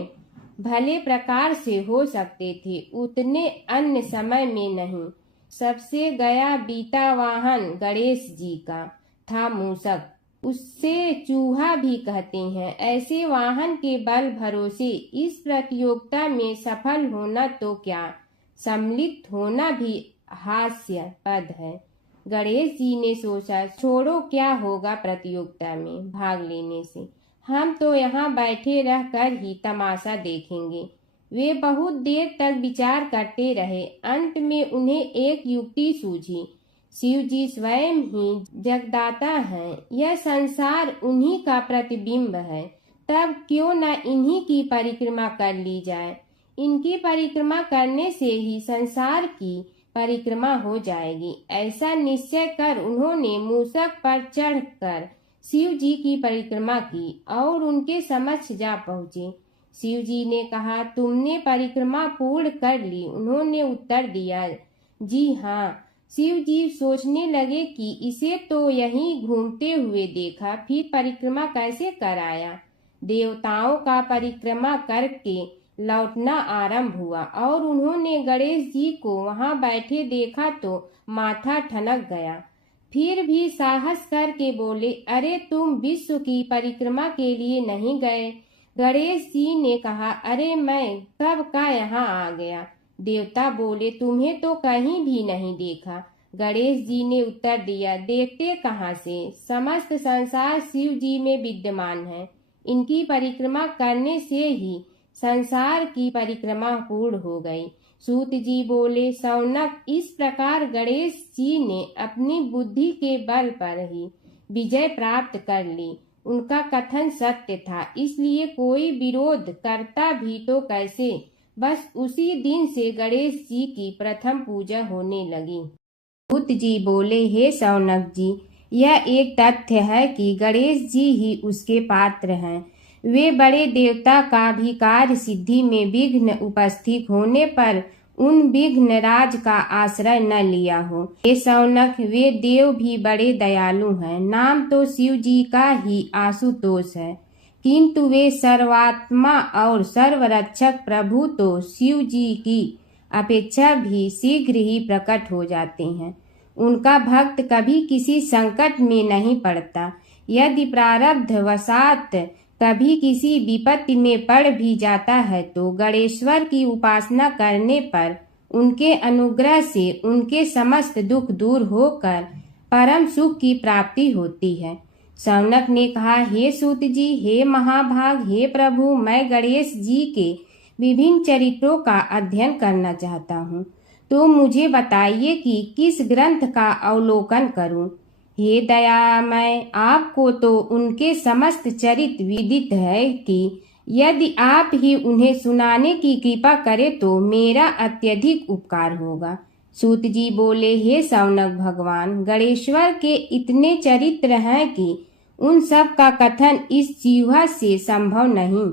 भले प्रकार से हो सकते थे उतने अन्य समय में नहीं। सबसे गया बीता वाहन गणेश जी का था मूषक, उससे चूहा भी कहते हैं। ऐसे वाहन के बल भरोसे इस प्रतियोगिता में सफल होना तो क्या, सम्मिलित होना भी हास्यास्पद है। गणेश जी ने सोचा, छोड़ो, क्या होगा प्रतियोगिता में भाग लेने से, हम तो यहाँ बैठे रहकर ही तमाशा देखेंगे। वे बहुत देर तक विचार करते रहे। अंत में उन्हें एक युक्ति सूझी। शिव जी स्वयं ही जगदाता हैं, यह संसार उन्हीं का प्रतिबिंब है, तब क्यों न इन्हीं की परिक्रमा कर ली जाए। इनकी परिक्रमा करने से ही संसार की परिक्रमा हो जाएगी। ऐसा निश्चय कर उन्होंने मूषक पर चढ़कर शिव जी की परिक्रमा की और उनके समक्ष जा पहुँचे। शिव जी ने कहा, तुमने परिक्रमा पूर्ण कर ली। उन्होंने उत्तर दिया, जी हाँ। शिव जी सोचने लगे कि इसे तो यहीं घूमते हुए देखा, फिर परिक्रमा कैसे कराया। देवताओं का परिक्रमा करके लौटना आरंभ हुआ और उन्होंने गणेश जी को वहां बैठे देखा तो माथा ठनक गया। फिर भी साहस करके बोले, अरे तुम विश्व की परिक्रमा के लिए नहीं गए। गणेश जी ने कहा, अरे मैं कब का यहाँ आ गया। देवता बोले, तुम्हें तो कहीं भी नहीं देखा। गणेश जी ने उत्तर दिया, देखते कहाँ से, समस्त संसार शिव जी में विद्यमान है, इनकी परिक्रमा करने से ही संसार की परिक्रमा पूर्ण हो गई। सूत जी बोले, शौनक, इस प्रकार गणेश जी ने अपनी बुद्धि के बल पर ही विजय प्राप्त कर ली। उनका कथन सत्य था, इसलिए कोई विरोध करता भी तो कैसे। बस उसी दिन से गणेश जी की प्रथम पूजा होने लगी। सूत जी बोले, हे शौनक जी, यह एक तथ्य है कि गणेश जी ही उसके पात्र हैं। वे बड़े देवता का भी कार्य सिद्धि में विघ्न उपस्थित होने पर उन विघ्न राज का आश्रय न लिया हो। हे शौनक, वे देव भी बड़े दयालु हैं। नाम तो शिव जी का ही आशुतोष है, किंतु वे सर्वात्मा और सर्वरक्षक प्रभु तो शिव जी की अपेक्षा भी शीघ्र ही प्रकट हो जाते हैं। उनका भक्त कभी किसी संकट में नहीं पड़ता। यदि प्रारब्ध वशात कभी किसी विपत्ति में पड़ भी जाता है तो गणेश्वर की उपासना करने पर उनके अनुग्रह से उनके समस्त दुख दूर होकर परम सुख की प्राप्ति होती है। शौनक ने कहा, हे सूत जी, हे महाभाग, हे प्रभु, मैं गणेश जी के विभिन्न चरित्रों का अध्ययन करना चाहता हूँ, तो मुझे बताइए कि किस ग्रंथ का अवलोकन करूं। हे दयामय, आपको तो उनके समस्त चरित्र विदित है कि यदि आप ही उन्हें सुनाने की कृपा करें तो मेरा अत्यधिक उपकार होगा। सूत जी बोले, हे शौनक भगवान, गणेश्वर के इतने चरित्र हैं कि उन सब का कथन इस जीवा से संभव नहीं,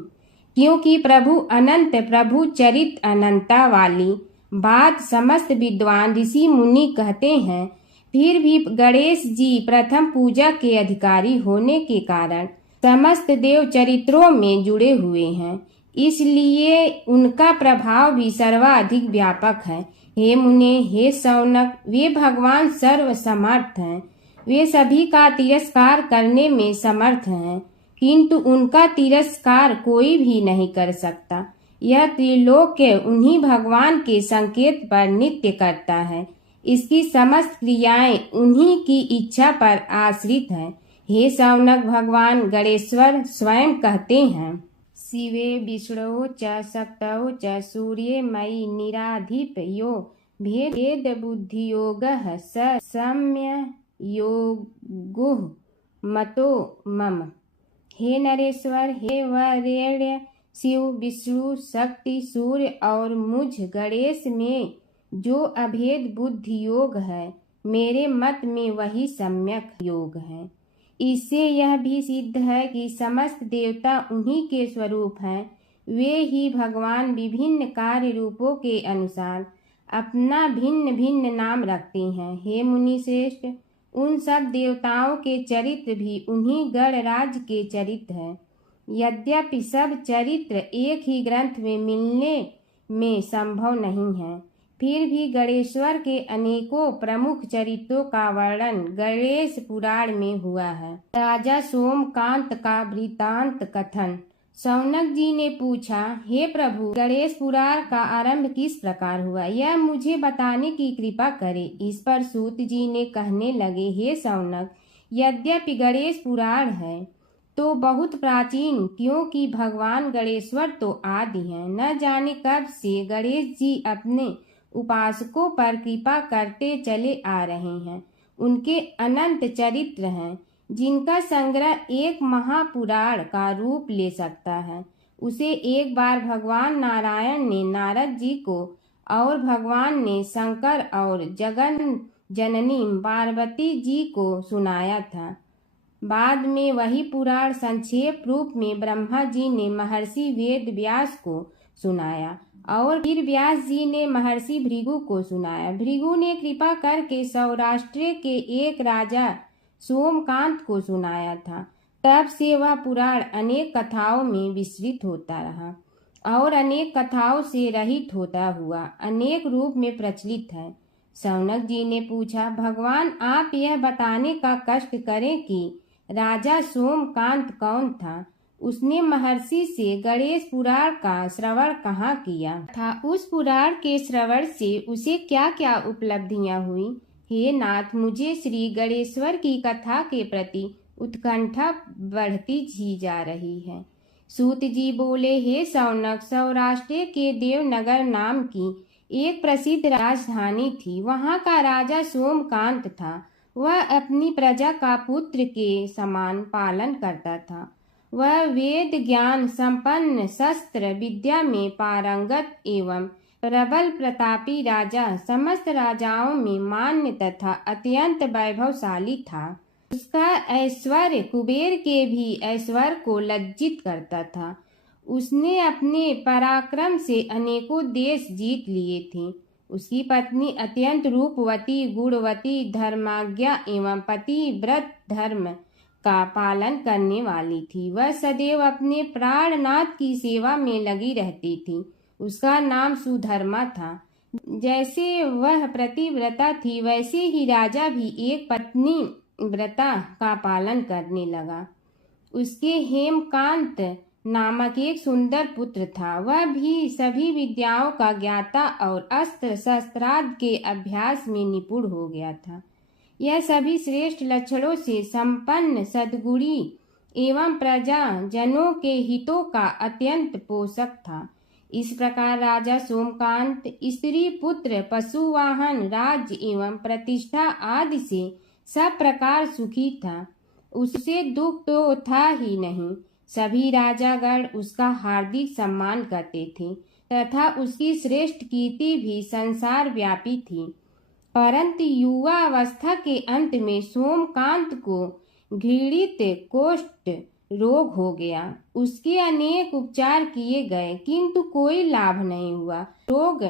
क्योंकि प्रभु अनंत, प्रभु चरित्र अनंता वाली बात समस्त विद्वान ऋषि मुनि कहते हैं। फिर भी गणेश जी प्रथम पूजा के अधिकारी होने के कारण समस्त देव चरित्रों में जुड़े हुए हैं, इसलिए उनका प्रभाव भी सर्वाधिक व्यापक है। हे मुने, हे शौनक, वे भगवान सर्व समर्थ हैं। वे सभी का तिरस्कार करने में समर्थ हैं, किंतु उनका तिरस्कार कोई भी नहीं कर सकता। यह त्रिलोक्य उन्हीं भगवान के संकेत पर नित्य करता है। इसकी समस्त क्रियाएं उन्हीं की इच्छा पर आश्रित हैं। हे शौनक भगवान गणेश्वर स्वयं कहते हैं, शिवे विष्णु च शक्तौ च सूर्ये मयि निराधिप यो भेद बुद्धि योगः स सम्य योगुः मतो मम। हे नरेश्वर, हे वरेण्य, शिव, विष्णु, शक्ति, सूर्य और मुझ गणेश में जो अभेद बुद्धि योग है, मेरे मत में वही सम्यक योग है। इससे यह भी सिद्ध है कि समस्त देवता उन्हीं के स्वरूप हैं। वे ही भगवान विभिन्न कार्य रूपों के अनुसार अपना भिन्न भिन्न नाम रखते हैं। हे मुनि श्रेष्ठ, उन सब देवताओं के चरित्र भी उन्हीं गणराज के चरित्र हैं। यद्यपि सब चरित्र एक ही ग्रंथ में मिलने में संभव नहीं है, फिर भी गणेश्वर के अनेकों प्रमुख चरित्रों का वर्णन गणेश पुराण में हुआ है। राजा सोमकांत का वृत्तांत कथन। शौनक जी ने पूछा, हे प्रभु, गणेश पुराण का आरंभ किस प्रकार हुआ, यह मुझे बताने की कृपा करें। इस पर सूत जी ने कहने लगे, हे शौनक, यद्यपि गणेश पुराण है तो बहुत प्राचीन, क्योंकि भगवान गणेश्वर तो आदि हैं। न जाने कब से गणेश जी अपने उपासकों पर कृपा करते चले आ रहे हैं। उनके अनंत चरित्र हैं, जिनका संग्रह एक महापुराण का रूप ले सकता है। उसे एक बार भगवान नारायण ने नारद जी को और भगवान ने शंकर और जगन जननी पार्वती जी को सुनाया था। बाद में वही पुराण संक्षेप रूप में ब्रह्मा जी ने महर्षि वेद व्यास को सुनाया और फिर व्यास जी ने महर्षि भृगु को सुनाया। भृगु ने कृपा करके सौराष्ट्र के एक राजा सोमकांत को सुनाया था। तब से वह पुराण अनेक कथाओं में विस्तृत होता रहा और अनेक कथाओं से रहित होता हुआ अनेक रूप में प्रचलित है। शौनक जी ने पूछा, भगवान, आप यह बताने का कष्ट करें कि राजा सोमकांत कौन था। उसने महर्षि से गणेश पुराण का श्रवण कहाँ किया था, उस पुराण के श्रवण से उसे क्या क्या उपलब्धियां हुई। हे नाथ, मुझे श्री गणेश्वर की कथा के प्रति उत्कंठा बढ़ती ही जा रही है। सूत जी बोले, हे शौनक, सौराष्ट्र के देवनगर नाम की एक प्रसिद्ध राजधानी थी। वहाँ का राजा सोमकांत था। वह अपनी प्रजा का पुत्र के समान पालन करता था। वह वेद ज्ञान संपन्न, शस्त्र विद्या में पारंगत एवं प्रबल प्रतापी राजा, समस्त राजाओं में मान्य तथा अत्यंत वैभवशाली था। उसका ऐश्वर्य कुबेर के भी ऐश्वर्य को लज्जित करता था। उसने अपने पराक्रम से अनेकों देश जीत लिए थे। उसकी पत्नी अत्यंत रूपवती, गुणवती, धर्माज्ञा एवं पतिव्रत धर्म का पालन करने वाली थी। वह सदैव अपने प्राणनाथ की सेवा में लगी रहती थी। उसका नाम सुधर्मा था। जैसे वह पतिव्रता थी, वैसे ही राजा भी एक पत्नी व्रता का पालन करने लगा। उसके हेमकांत नामक एक सुंदर पुत्र था। वह भी सभी विद्याओं का ज्ञाता और अस्त्र शस्त्रादि के अभ्यास में निपुण हो गया था। यह सभी श्रेष्ठ लक्षणों से संपन्न, सद्गुणी एवं प्रजा जनों के हितों का अत्यंत पोषक था। इस प्रकार राजा सोमकांत स्त्री पुत्र, पशु वाहन, राज्य एवं प्रतिष्ठा आदि से सब प्रकार सुखी था। उससे दुख तो था ही नहीं। सभी राजागण उसका हार्दिक सम्मान करते थे तथा उसकी श्रेष्ठ कीर्ति भी संसार व्यापी थी। परंतु युवा अवस्था के अंत में सोमकांत को घृणित कोष्ठ रोग हो गया। उसके अनेक उपचार किए गए किंतु कोई लाभ नहीं हुआ। रोग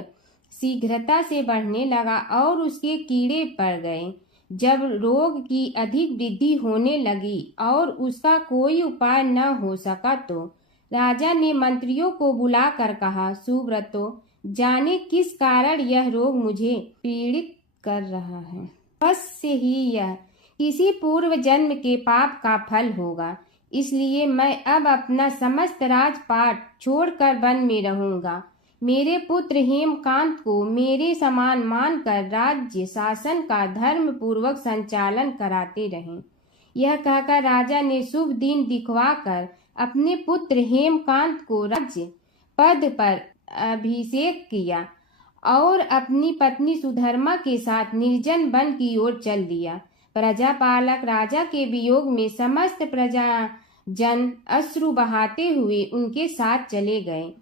शीघ्रता से बढ़ने लगा और उसके कीड़े पड़ गए। जब रोग की अधिक वृद्धि होने लगी और उसका कोई उपाय न हो सका तो राजा ने मंत्रियों को बुलाकर कहा, सुव्रतो, जाने किस कारण यह रोग मुझे पीड़ित कर रहा है। अवश्य ही यह किसी पूर्व जन्म के पाप का फल होगा। इसलिए मैं अब अपना समस्त राजपाट छोड़कर वन में रहूंगा। मेरे पुत्र हेमकांत को मेरे समान मानकर राज्य शासन का धर्म पूर्वक संचालन कराते रहें। यह कहकर राजा ने शुभ दिन दिखवाकर अपने पुत्र हेमकांत को राज्य पद पर अभिषेक किया और अपनी पत्नी सुधर्मा के साथ निर्जन वन की ओर चल दिया। प्रजापालक राजा के वियोग में समस्त प्रजा जन अश्रु बहाते हुए उनके साथ चले गए।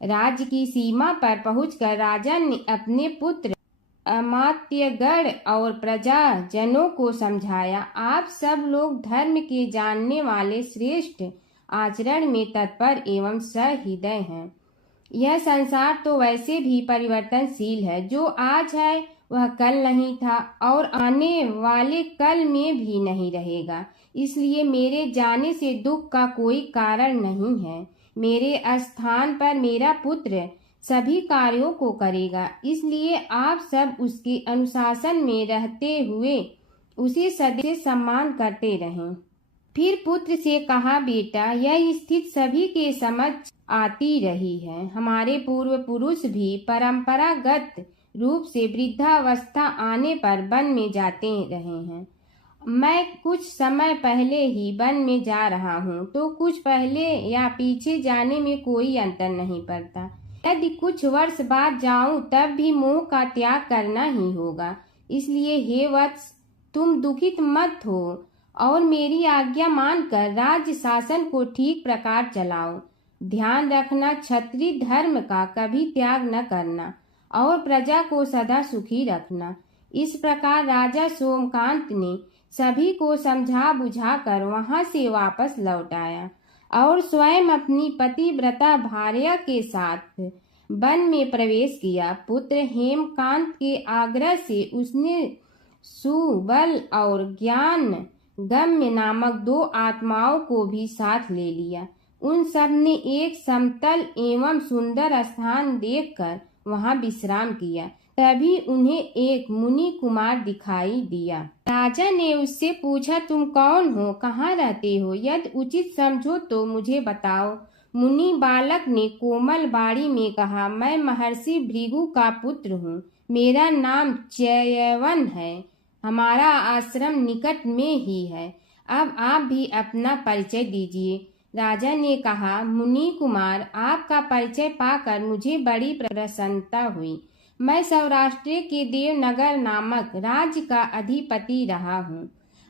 राज्य की सीमा पर पहुंचकर राजा ने अपने पुत्र अमात्यगण और प्रजा जनों को समझाया, आप सब लोग धर्म के जानने वाले, श्रेष्ठ आचरण में तत्पर एवं सहृदय हैं। यह संसार तो वैसे भी परिवर्तनशील है। जो आज है वह कल नहीं था और आने वाले कल में भी नहीं रहेगा। इसलिए मेरे जाने से दुख का कोई कारण नहीं है। मेरे स्थान पर मेरा पुत्र सभी कार्यों को करेगा। इसलिए आप सब उसके अनुशासन में रहते हुए उसे सदैव सम्मान करते रहें। फिर पुत्र से कहा, बेटा, यह स्थिति सभी के समझ आती रही है। हमारे पूर्व पुरुष भी परंपरागत रूप से वृद्धावस्था आने पर वन में जाते रहे हैं। मैं कुछ समय पहले ही वन में जा रहा हूँ, तो कुछ पहले या पीछे जाने में कोई अंतर नहीं पड़ता। यदि कुछ वर्ष बाद जाऊं तब भी मोह का त्याग करना ही होगा। इसलिए हे वत्स, तुम दुखित मत हो और मेरी आज्ञा मानकर राज्य शासन को ठीक प्रकार चलाओ। ध्यान रखना, क्षत्रिय धर्म का कभी त्याग न करना और प्रजा को सदा सुखी रखना। इस प्रकार राजा सोमकांत ने सभी को समझा बुझाकर वहां से वापस लौट आया और स्वयं अपनी पतिव्रता भार्या के साथ वन में प्रवेश किया। पुत्र हेमकांत के आग्रह से उसने सुबल और ज्ञान गम्य नामक 2 आत्माओं को भी साथ ले लिया। उन सब ने एक समतल एवं सुंदर स्थान देखकर वहां विश्राम किया। तभी उन्हें एक मुनि कुमार दिखाई दिया। राजा ने उससे पूछा, तुम कौन हो, कहाँ रहते हो? यदि उचित समझो तो मुझे बताओ। मुनि बालक ने कोमल बाणी में कहा, मैं महर्षि भृगु का पुत्र हूँ। मेरा नाम च्यवन है। हमारा आश्रम निकट में ही है। अब आप भी अपना परिचय दीजिए। राजा ने कहा, मुनि कुमार, आपका परिचय पाकर मुझे बड़ी प्रसन्नता हुई। मैं सौराष्ट्र के देवनगर नामक राज्य का अधिपति रहा हूँ।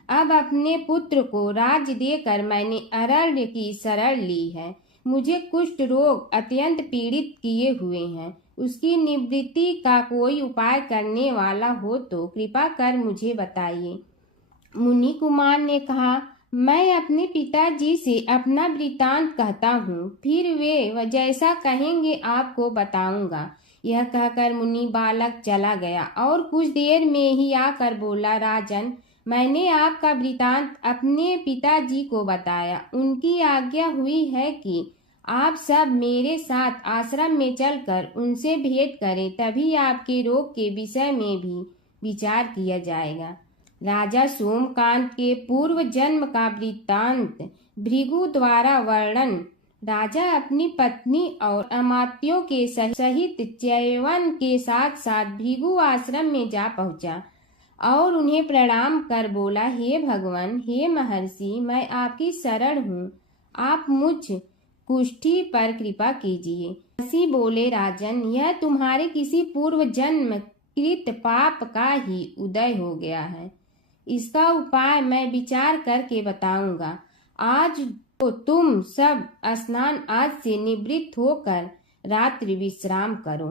अब अपने पुत्र को राज्य देकर मैंने अरण्य की शरण ली है। मुझे कुष्ठ रोग अत्यंत पीड़ित किए हुए हैं। उसकी निवृत्ति का कोई उपाय करने वाला हो तो कृपा कर मुझे बताइए। मुनि कुमार ने कहा, मैं अपने पिताजी से अपना वृतांत कहता हूँ, फिर वे जैसा कहेंगे आपको बताऊंगा। यह कहकर मुनि बालक चला गया और कुछ देर में ही आकर बोला, राजन, मैंने आपका वृतांत अपने पिताजी को बताया। उनकी आज्ञा हुई है कि आप सब मेरे साथ आश्रम में चलकर उनसे भेंट करें, तभी आपके रोग के विषय में भी विचार किया जाएगा। राजा सोमकांत के पूर्व जन्म का वृत्तांत भृगु द्वारा वर्णन। राजा अपनी पत्नी और अमात्यों के सहित च्यवन के साथ साथ भृगु आश्रम में जा पहुंचा और उन्हें प्रणाम कर बोला, हे भगवान, हे महर्षि, मैं आपकी शरण हूँ। आप मुझ कुष्ठी पर कृपा कीजिए। महर्षि बोले, राजन, यह तुम्हारे किसी पूर्व जन्म कृत पाप का ही उदय हो गया है। इसका उपाय मैं विचार करके बताऊंगा। आज तो तुम सब स्नान आज से निवृत्त होकर रात्रि विश्राम करो।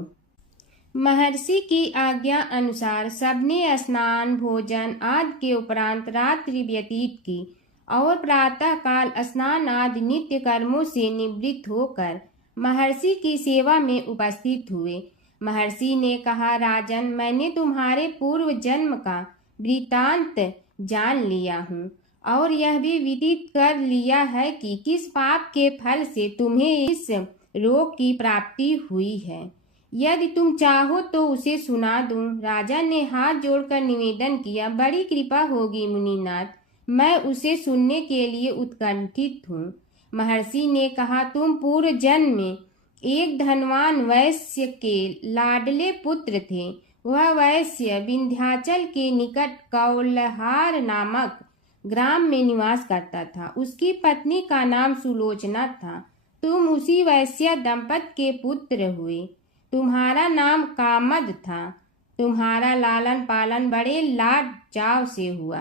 महर्षि की आज्ञा अनुसार सबने स्नान भोजन आदि के उपरांत रात्रि व्यतीत की और प्रातः काल स्नान आदि नित्य कर्मों से निवृत्त होकर महर्षि की सेवा में उपस्थित हुए। महर्षि ने कहा, राजन, मैंने तुम्हारे पूर्व जन्म का वृतांत जान लिया हूँ और यह भी विदित कर लिया है कि किस पाप के फल से तुम्हें इस रोग की प्राप्ति हुई है। यदि तुम चाहो तो उसे सुना दूं। राजा ने हाथ जोड़कर निवेदन किया, बड़ी कृपा होगी मुनिनाथ, मैं उसे सुनने के लिए उत्कंठित हूँ। महर्षि ने कहा, तुम पूर्व जन्म में एक धनवान वैश्य के लाडले पुत्र थे। वह वैश्य विंध्याचल के निकट कौलहार नामक ग्राम में निवास करता था। उसकी पत्नी का नाम सुलोचना था। तुम उसी वैश्य दंपत के पुत्र हुए। तुम्हारा नाम कामद था। तुम्हारा लालन पालन बड़े लाड चाव से हुआ।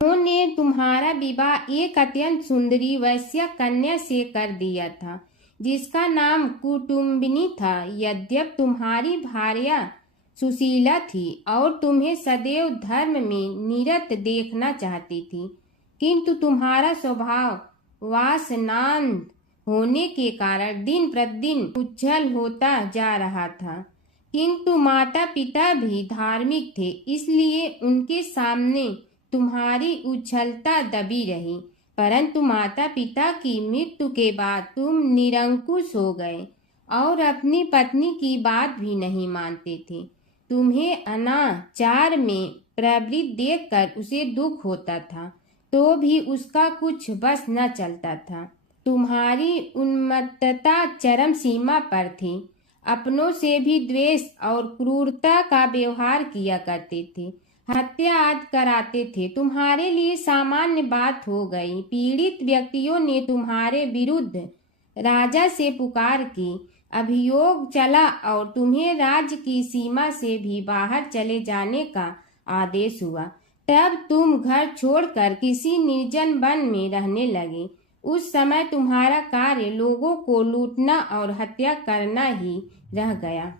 उन्होंने तुम्हारा विवाह एक अत्यंत सुंदरी वैश्य कन्या से कर दिया था, जिसका नाम कुटुम्बिनी था। यद्यप तुम्हारी भार्या सुशीला थी और तुम्हें सदैव धर्म में निरत देखना चाहती थी, किंतु तुम्हारा स्वभाव वासनांध होने के कारण दिन प्रतिदिन उज्जवल होता जा रहा था। किंतु माता पिता भी धार्मिक थे, इसलिए उनके सामने तुम्हारी उछलता दबी रही। परंतु माता पिता की मृत्यु के बाद तुम निरंकुश हो गए और अपनी पत्नी की बात भी नहीं मानते थे। तुम्हें अनाचार में प्रवृत्त देखकर उसे दुख होता था, तो भी उसका कुछ बस न चलता था। तुम्हारी उन्मत्तता चरम सीमा पर थी। अपनों से भी द्वेष और क्रूरता का व्यवहार किया करते थे। हत्या आदि कराते थे। तुम्हारे लिए सामान्य बात हो गई। पीड़ित व्यक्तियों ने तुम्हारे विरुद्ध राजा से पुकार की। अभियोग चला और तुम्हें राज्य की सीमा से भी बाहर चले जाने का आदेश हुआ। तब तुम घर छोड़कर किसी निर्जन वन में रहने लगे। उस समय तुम्हारा कार्य लोगों को लूटना और हत्या करना ही रह गया।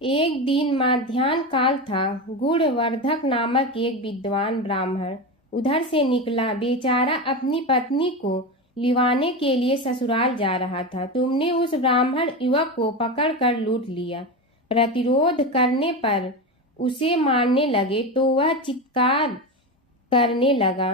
एक दिन माध्याह्न काल था। गुणवर्धक नामक एक विद्वान ब्राह्मण उधर से निकला। बेचारा अपनी पत्नी को लिवाने के लिए ससुराल जा रहा था। तुमने उस ब्राह्मण युवक को पकड़कर लूट लिया। प्रतिरोध करने पर उसे मारने लगे तो वह चित्कार करने लगा,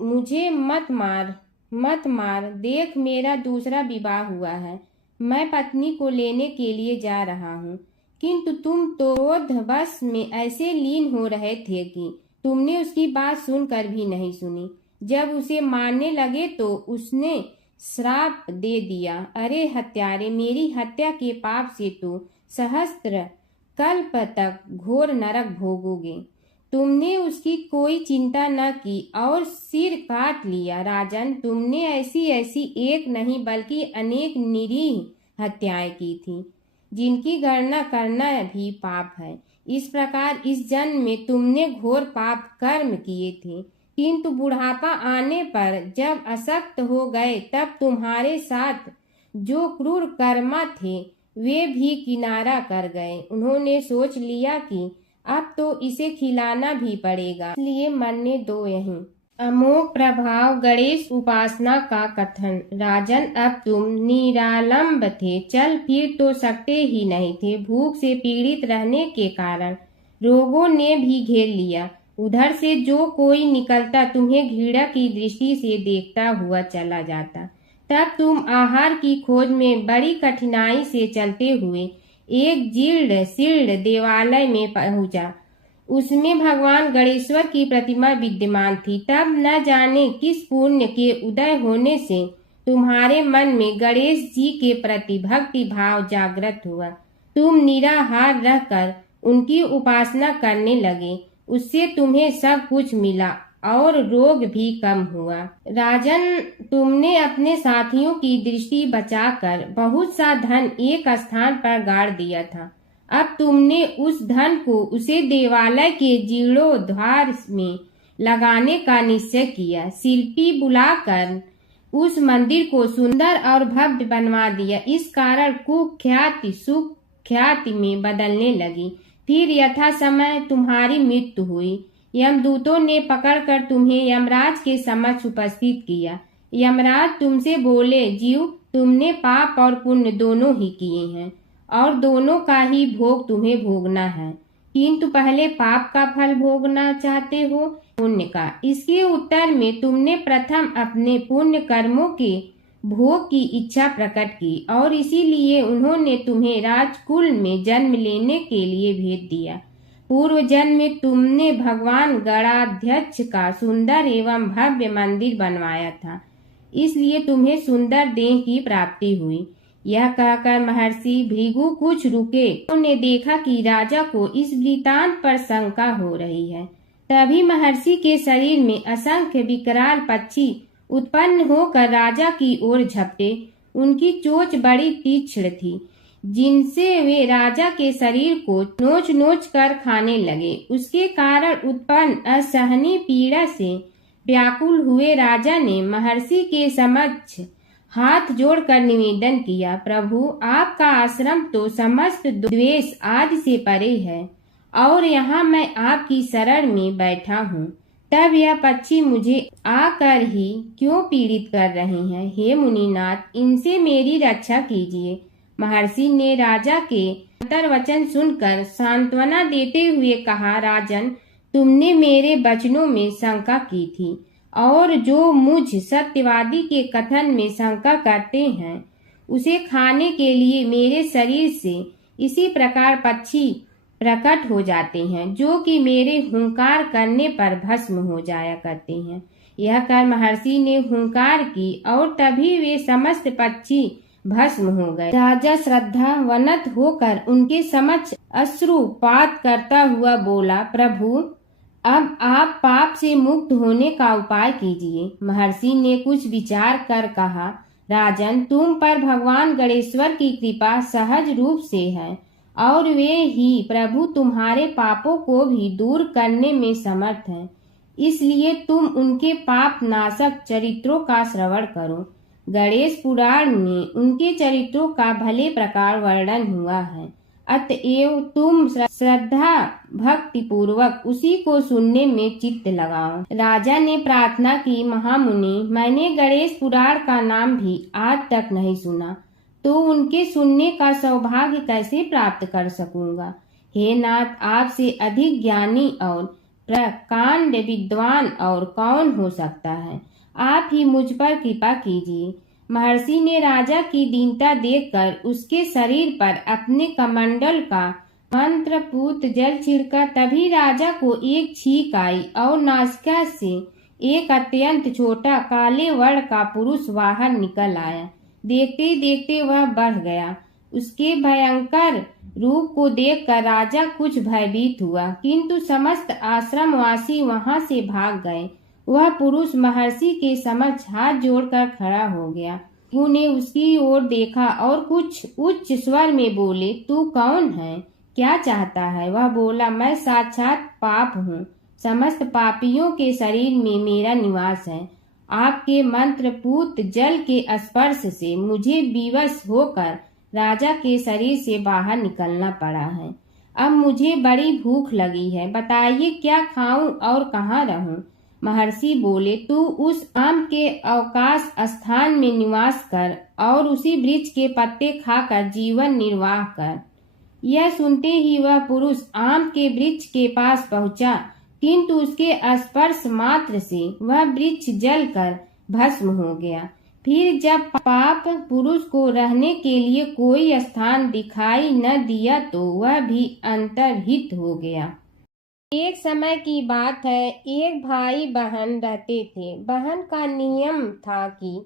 मुझे मत मार, मत मार, देख मेरा दूसरा विवाह हुआ है। मैं पत्नी को लेने के लिए जा रहा हूँ। किंतु तुम तो क्रोधवश में ऐसे लीन हो रहे थे कि तुमने उसकी बात सुनकर भी नहीं सुनी। जब उसे मारने लगे तो उसने श्राप दे दिया, अरे हत्यारे, मेरी हत्या के पाप से तो सहस्त्र कल्प तक घोर नरक भोगोगे। तुमने उसकी कोई चिंता न की और सिर काट लिया। राजन, तुमने ऐसी ऐसी एक नहीं बल्कि अनेक निरीह हत्याएं की थी, जिनकी गणना करना भी पाप है। इस प्रकार इस जन्म में तुमने घोर पाप कर्म किए थे, किंतु बुढ़ापा आने पर जब अशक्त हो गए तब तुम्हारे साथ जो क्रूर कर्मा थे वे भी किनारा कर गए। उन्होंने सोच लिया कि अब तो इसे खिलाना भी पड़ेगा, इसलिए मरने दो यहीं। अमोघ प्रभाव गणेश उपासना का कथन। राजन, अब तुम निरालंब थे, चल फिर तो सकते ही नहीं थे। भूख से पीड़ित रहने के कारण रोगों ने भी घेर लिया। उधर से जो कोई निकलता तुम्हें घृणा की दृष्टि से देखता हुआ चला जाता। तब तुम आहार की खोज में बड़ी कठिनाई से चलते हुए एक जीर्ण शीर्ण देवालय में पहुंचा। उसमें भगवान गणेश्वर की प्रतिमा विद्यमान थी। तब न जाने किस पुण्य के उदय होने से तुम्हारे मन में गणेश जी के प्रति भक्ति भाव जागृत हुआ। तुम निराहार रहकर उनकी उपासना करने लगे। उससे तुम्हें सब कुछ मिला और रोग भी कम हुआ। राजन, तुमने अपने साथियों की दृष्टि बचाकर बहुत सा धन एक स्थान पर गाड़ दिया था। अब तुमने उस धन को उसे देवालय के जीर्णोद्धार में लगाने का निश्चय किया। शिल्पी बुलाकर उस मंदिर को सुंदर और भव्य बनवा दिया। इस कारण कुख्याति सुख्याति में बदलने लगी। फिर यथा समय तुम्हारी मृत्यु हुई। यमदूतों ने पकड़कर तुम्हें यमराज के समक्ष उपस्थित किया। यमराज तुमसे बोले, जीव, तुमने पाप और पुण्य दोनों ही किए हैं और दोनों का ही भोग तुम्हें भोगना है, किंतु पहले पाप का फल भोगना चाहते हो पुण्य का। इसके उत्तर में तुमने प्रथम अपने पुण्य कर्मों के भोग की इच्छा प्रकट की और इसीलिए उन्होंने तुम्हें राजकुल में जन्म लेने के लिए भेज दिया। पूर्व जन्म में तुमने भगवान गणाध्यक्ष का सुंदर एवं भव्य मंदिर बनवाया था, इसलिए तुम्हें सुंदर देह की प्राप्ति हुई। यह कहकर महर्षि भृगु कुछ रुके। उन्होंने देखा कि राजा को इस वृतांत पर शंका हो रही है। तभी महर्षि के शरीर में असंख्य विकराल पक्षी उत्पन्न होकर राजा की ओर झपटे। उनकी चोंच बड़ी तीक्ष्ण थी, जिनसे वे राजा के शरीर को नोच नोच कर खाने लगे। उसके कारण उत्पन्न असहनीय पीड़ा से व्याकुल हुए राजा ने महर्षि के समक्ष हाथ जोड़कर निवेदन किया, प्रभु, आपका आश्रम तो समस्त द्वेष आदि से परे है और यहाँ मैं आपकी शरण में बैठा हूँ। तब यह पक्षी मुझे आकर ही क्यों पीड़ित कर रहे हैं? हे मुनिनाथ, इनसे मेरी रक्षा कीजिए। महर्षि ने राजा के अंतर्वचन सुनकर सांत्वना देते हुए कहा, राजन, तुमने मेरे वचनों में शंका की थी और जो मुझ सत्यवादी के कथन में शंका करते हैं उसे खाने के लिए मेरे शरीर से इसी प्रकार पक्षी प्रकट हो जाते हैं, जो कि मेरे हुंकार करने पर भस्म हो जाया करते हैं। यह कर महर्षि ने हुंकार की और तभी वे समस्त पक्षी भस्म हो गए। राजा श्रद्धावनत होकर उनके समक्ष अश्रुपात करता हुआ बोला, प्रभु, अब आप पाप से मुक्त होने का उपाय कीजिए। महर्षि ने कुछ विचार कर कहा, राजन, तुम पर भगवान गणेश्वर की कृपा सहज रूप से है और वे ही प्रभु तुम्हारे पापों को भी दूर करने में समर्थ हैं। इसलिए तुम उनके पाप नाशक चरित्रों का श्रवण करो। गणेश पुराण में उनके चरित्रों का भले प्रकार वर्णन हुआ है, अतएव तुम श्रद्धा भक्ति पूर्वक उसी को सुनने में चित्त लगाओ। राजा ने प्रार्थना की, महामुनि, मैंने गणेश पुराण का नाम भी आज तक नहीं सुना, तो उनके सुनने का सौभाग्य कैसे प्राप्त कर सकूंगा? हे नाथ, आपसे अधिक ज्ञानी और प्रकांड विद्वान और कौन हो सकता है? आप ही मुझ पर कृपा कीजिए। महर्षि ने राजा की दीनता देखकर उसके शरीर पर अपने कमंडल का मंत्रपूत जल छिड़का। तभी राजा को एक छींक आई और नासिका से एक अत्यंत छोटा काले वर्ण का पुरुष बाहर निकल आया। देखते देखते वह बढ़ गया। उसके भयंकर रूप को देखकर राजा कुछ भयभीत हुआ, किंतु समस्त आश्रमवासी वहां से भाग गए। वह पुरुष महर्षि के समक्ष हाथ जोड़कर खड़ा हो गया। उन्हें उसकी ओर देखा और कुछ उच्च स्वर में बोले, तू कौन है, क्या चाहता है? वह बोला, मैं साक्षात पाप हूँ। समस्त पापियों के शरीर में मेरा निवास है। आपके मंत्रपूत जल के स्पर्श से मुझे विवश होकर राजा के शरीर से बाहर निकलना पड़ा है। अब मुझे बड़ी भूख लगी है, बताइए क्या खाऊं और कहाँ रहूं? महर्षि बोले, तू उस आम के अवकाश स्थान में निवास कर और उसी वृक्ष के पत्ते खाकर जीवन निर्वाह कर। यह सुनते ही वह पुरुष आम के वृक्ष के पास पहुंचा, किंतु उसके स्पर्श मात्र से वह वृक्ष जलकर भस्म हो गया। फिर जब पाप पुरुष को रहने के लिए कोई स्थान दिखाई न दिया तो वह भी अंतर्हित हो गया। एक समय की बात है, एक भाई बहन रहते थे। बहन का नियम था कि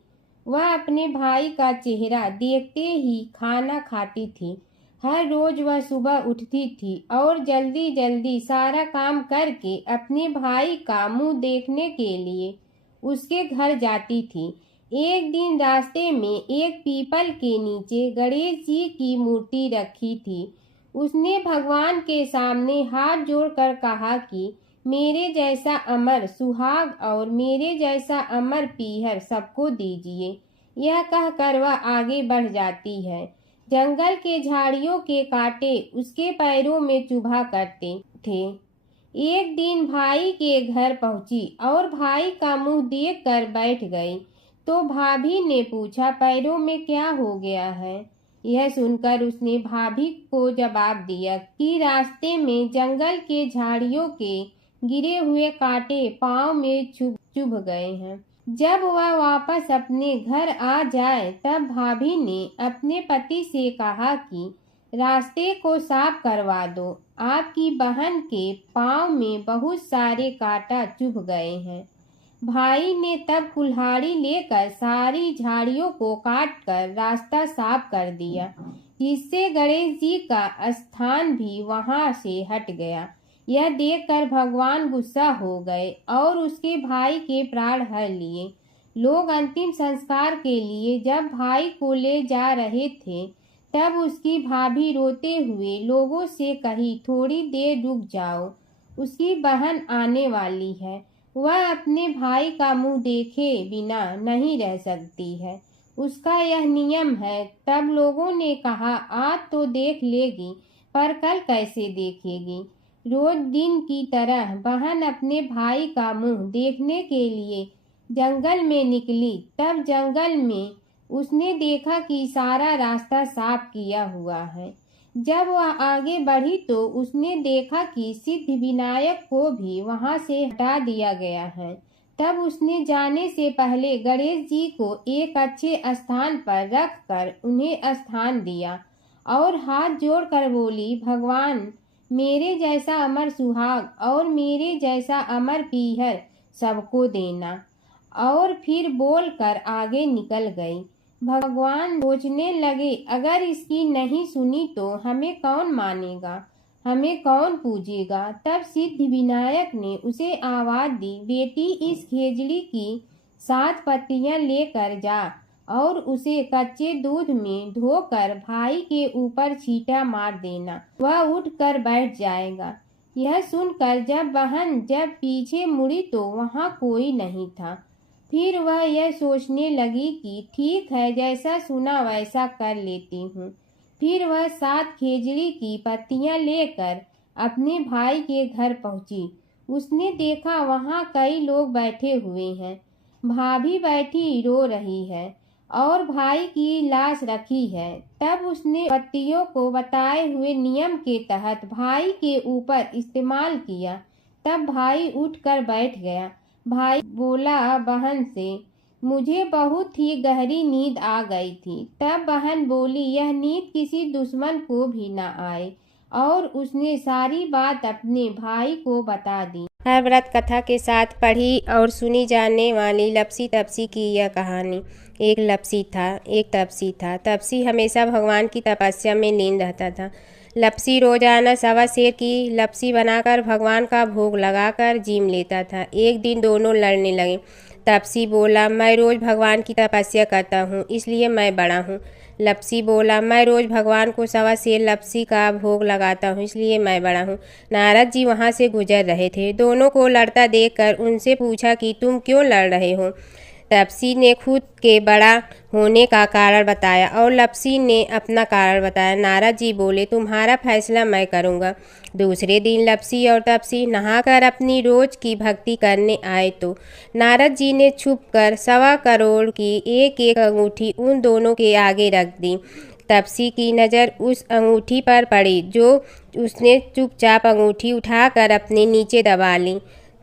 वह अपने भाई का चेहरा देखते ही खाना खाती थी। हर रोज वह सुबह उठती थी और जल्दी जल्दी सारा काम करके अपने भाई का मुंह देखने के लिए उसके घर जाती थी। एक दिन रास्ते में एक पीपल के नीचे गणेश जी की मूर्ति रखी थी। उसने भगवान के सामने हाथ जोड़कर कहा कि मेरे जैसा अमर सुहाग और मेरे जैसा अमर पीहर सबको दीजिए। यह कहकर वह आगे बढ़ जाती है। जंगल के झाड़ियों के कांटे उसके पैरों में चुभा करते थे। एक दिन भाई के घर पहुंची और भाई का मुंह देखकर बैठ गई तो भाभी ने पूछा, पैरों में क्या हो गया है? यह सुनकर उसने भाभी को जवाब दिया कि रास्ते में जंगल के झाड़ियों के गिरे हुए कांटे पांव में चुभ गए हैं। जब वह वापस अपने घर आ जाए तब भाभी ने अपने पति से कहा कि रास्ते को साफ करवा दो, आपकी बहन के पांव में बहुत सारे कांटा चुभ गए हैं। भाई ने तब कुल्हाड़ी लेकर सारी झाड़ियों को काटकर रास्ता साफ कर दिया, जिससे गणेश जी का स्थान भी वहां से हट गया। यह देखकर भगवान गुस्सा हो गए और उसके भाई के प्राण हर लिए। लोग अंतिम संस्कार के लिए जब भाई को ले जा रहे थे तब उसकी भाभी रोते हुए लोगों से कही, थोड़ी देर रुक जाओ, उसकी बहन आने वाली है। वह अपने भाई का मुंह देखे बिना नहीं रह सकती है, उसका यह नियम है। तब लोगों ने कहा, आज तो देख लेगी पर कल कैसे देखेगी? रोज दिन की तरह बहन अपने भाई का मुंह देखने के लिए जंगल में निकली। तब जंगल में उसने देखा कि सारा रास्ता साफ किया हुआ है। जब वह आगे बढ़ी तो उसने देखा कि सिद्धि विनायक को भी वहां से हटा दिया गया है। तब उसने जाने से पहले गणेश जी को एक अच्छे स्थान पर रखकर उन्हें स्थान दिया और हाथ जोड़कर बोली, भगवान मेरे जैसा अमर सुहाग और मेरे जैसा अमर पीहर सबको देना। और फिर बोलकर आगे निकल गई। भगवान सोचने लगे, अगर इसकी नहीं सुनी तो हमें कौन मानेगा, हमें कौन पूजेगा? तब सिद्धि विनायक ने उसे आवाज दी, बेटी इस खेजड़ी की 7 पत्तियां लेकर जा और उसे कच्चे दूध में धोकर भाई के ऊपर छींटा मार देना, वह उठकर बैठ जाएगा। यह सुनकर जब पीछे मुड़ी तो वहां कोई नहीं था। फिर वह यह सोचने लगी कि ठीक है, जैसा सुना वैसा कर लेती हूँ। फिर वह 7 खेजड़ी की पत्तियां लेकर अपने भाई के घर पहुंची। उसने देखा वहां कई लोग बैठे हुए हैं। भाभी बैठी रो रही है और भाई की लाश रखी है। तब उसने पत्तियों को बताए हुए नियम के तहत भाई के ऊपर इस्तेमाल किया। तब भाई उठकर बैठ गया। भाई बोला बहन से, मुझे बहुत ही गहरी नींद आ गई थी। तब बहन बोली, यह नींद किसी दुश्मन को भी न आए, और उसने सारी बात अपने भाई को बता दी। हर व्रत कथा के साथ पढ़ी और सुनी जाने वाली लपसी तपसी की यह कहानी। एक लपसी था, एक तपसी था। तपसी हमेशा भगवान की तपस्या में लीन रहता था। लपसी रोजाना सवा सेर की लपसी बनाकर भगवान का भोग लगाकर जीम लेता था। एक दिन दोनों लड़ने लगे। तपसी बोला, मैं रोज़ भगवान की तपस्या करता हूँ, इसलिए मैं बड़ा हूँ। लपसी बोला, मैं रोज़ भगवान को सवा सेर लपसी का भोग लगाता हूँ, इसलिए मैं बड़ा हूँ। नारद जी वहाँ से गुजर रहे थे। दोनों को लड़ता देखकर उनसे पूछा कि तुम क्यों लड़ रहे हो। तपसी ने खुद के बड़ा होने का कारण बताया और लपसी ने अपना कारण बताया। नारद जी बोले, तुम्हारा फैसला मैं करूँगा। दूसरे दिन लपसी और तपसी नहाकर अपनी रोज की भक्ति करने आए तो नारद जी ने छुपकर 1.25 करोड़ की एक एक अंगूठी उन दोनों के आगे रख दी। तपसी की नज़र उस अंगूठी पर पड़ी जो उसने चुपचाप अंगूठी उठाकर अपने नीचे दबा ली।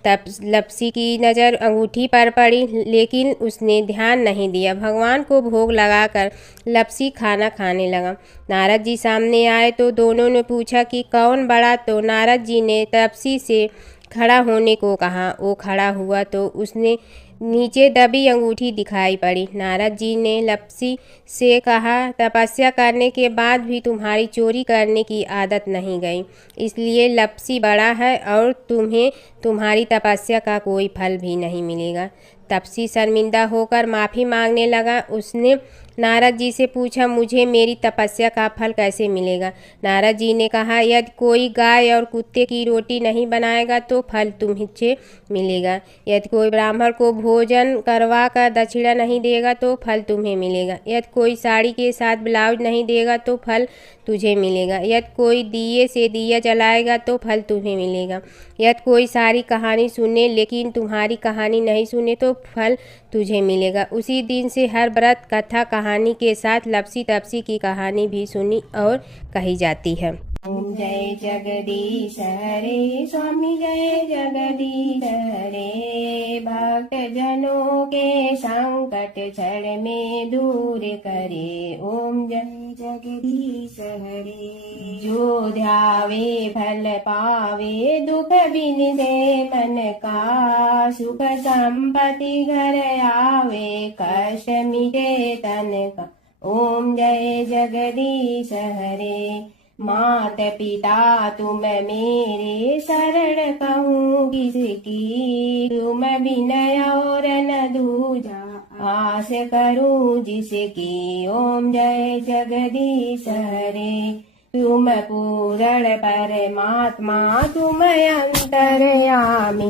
तब लपसी की नज़र अंगूठी पर पड़ी, लेकिन उसने ध्यान नहीं दिया। भगवान को भोग लगाकर लपसी खाना खाने लगा। नारद जी सामने आए तो दोनों ने पूछा कि कौन बड़ा, तो नारद जी ने तपसी से खड़ा होने को कहा। वो खड़ा हुआ तो उसने नीचे दबी अंगूठी दिखाई पड़ी। नारद जी ने लपसी से कहा, तपस्या करने के बाद भी तुम्हारी चोरी करने की आदत नहीं गई, इसलिए लपसी बड़ा है और तुम्हें तुम्हारी तपस्या का कोई फल भी नहीं मिलेगा। तपसी शर्मिंदा होकर माफ़ी मांगने लगा। उसने नारद जी से पूछा, मुझे मेरी तपस्या का फल कैसे मिलेगा। नारद जी ने कहा, यदि कोई गाय और कुत्ते की रोटी नहीं बनाएगा तो फल तुम्हें मिलेगा। यदि कोई ब्राह्मण को भोजन करवा कर दक्षिणा नहीं देगा तो फल तुम्हें मिलेगा। यदि कोई साड़ी के साथ ब्लाउज नहीं देगा तो फल तुझे मिलेगा। यदि कोई दिए से दिया जलाएगा तो फल तुम्हें मिलेगा। यदि कोई सारी कहानी सुने लेकिन तुम्हारी कहानी नहीं सुने तो फल तुझे मिलेगा। उसी दिन से हर व्रत कथा कहानी के साथ लपसी तपसी की कहानी भी सुनी और कही जाती है। ओम जय जगदीश हरे, स्वामी जय जगदीश हरे। भक्त जनों के संकट क्षण में दूर करे। ओम जय जगदीश हरे। जो ध्यावे फल पावे, दुख बिन दे मन का। सुख संपत्ति घर आवे, कष्ट मिटे तन का। ओम जय जगदीश हरे। मात पिता तुम मेरे, शरण कहूँ किसकी। तुम विनय और न दूजा, आस करूँ जिसकी। ओम जय जगदीश हरे। तुम पूर्ण परमात्मा, तुम अंतर्यामी।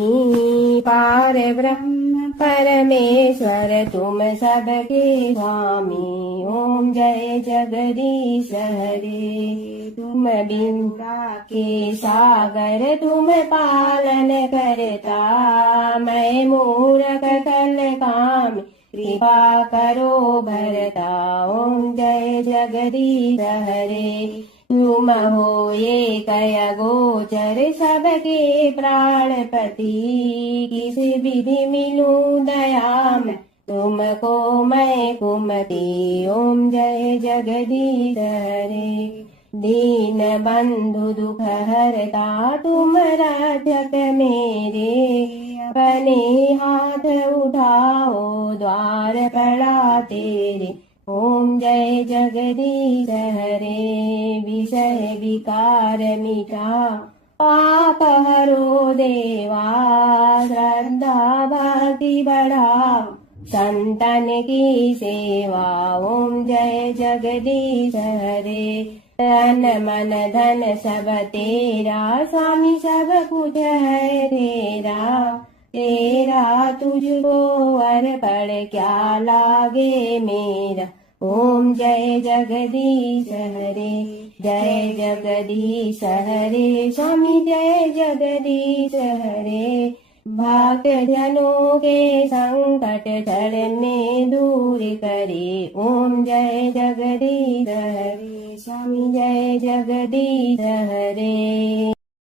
पार ब्रह्म परमेश्वर, तुम सबके स्वामी। ओम जय जगदीश हरे। तुम बिंदा के सागर, तुम पालन करता। मैं मूरख कल काम, कृपा करो भरता। ओम जय जगदीश हरे। तुम हो ये कय गोचर, सबके प्राणपति। किस विधि मिलूं दया में, तुमको मैं कुमति। ओम जय जगदीश हरे। दीन बंधु दुख हरता, तुम रक्षक मेरे। अपने हाथ उठाओ, द्वार पड़ा तेरे। ओम जय जगदीश हरे। विषय विकार मिटा, पाप हरो देवा। श्रद्धा भक्ति बढ़ाओ, संतन की सेवा। ओम जय जगदीश हरे। तन मन धन सब तेरा, स्वामी सब कुछ है तेरा। तेरा तुझको अर्पण क्या लागे मेरा। ओम जय जगदीश हरे। जय जगदीश हरे, स्वामी जय जगदीश हरे। भक्त जनों के संकट क्षण में दूर करे। ओम जय जगदीश हरे, स्वामी जय जगदीश हरे।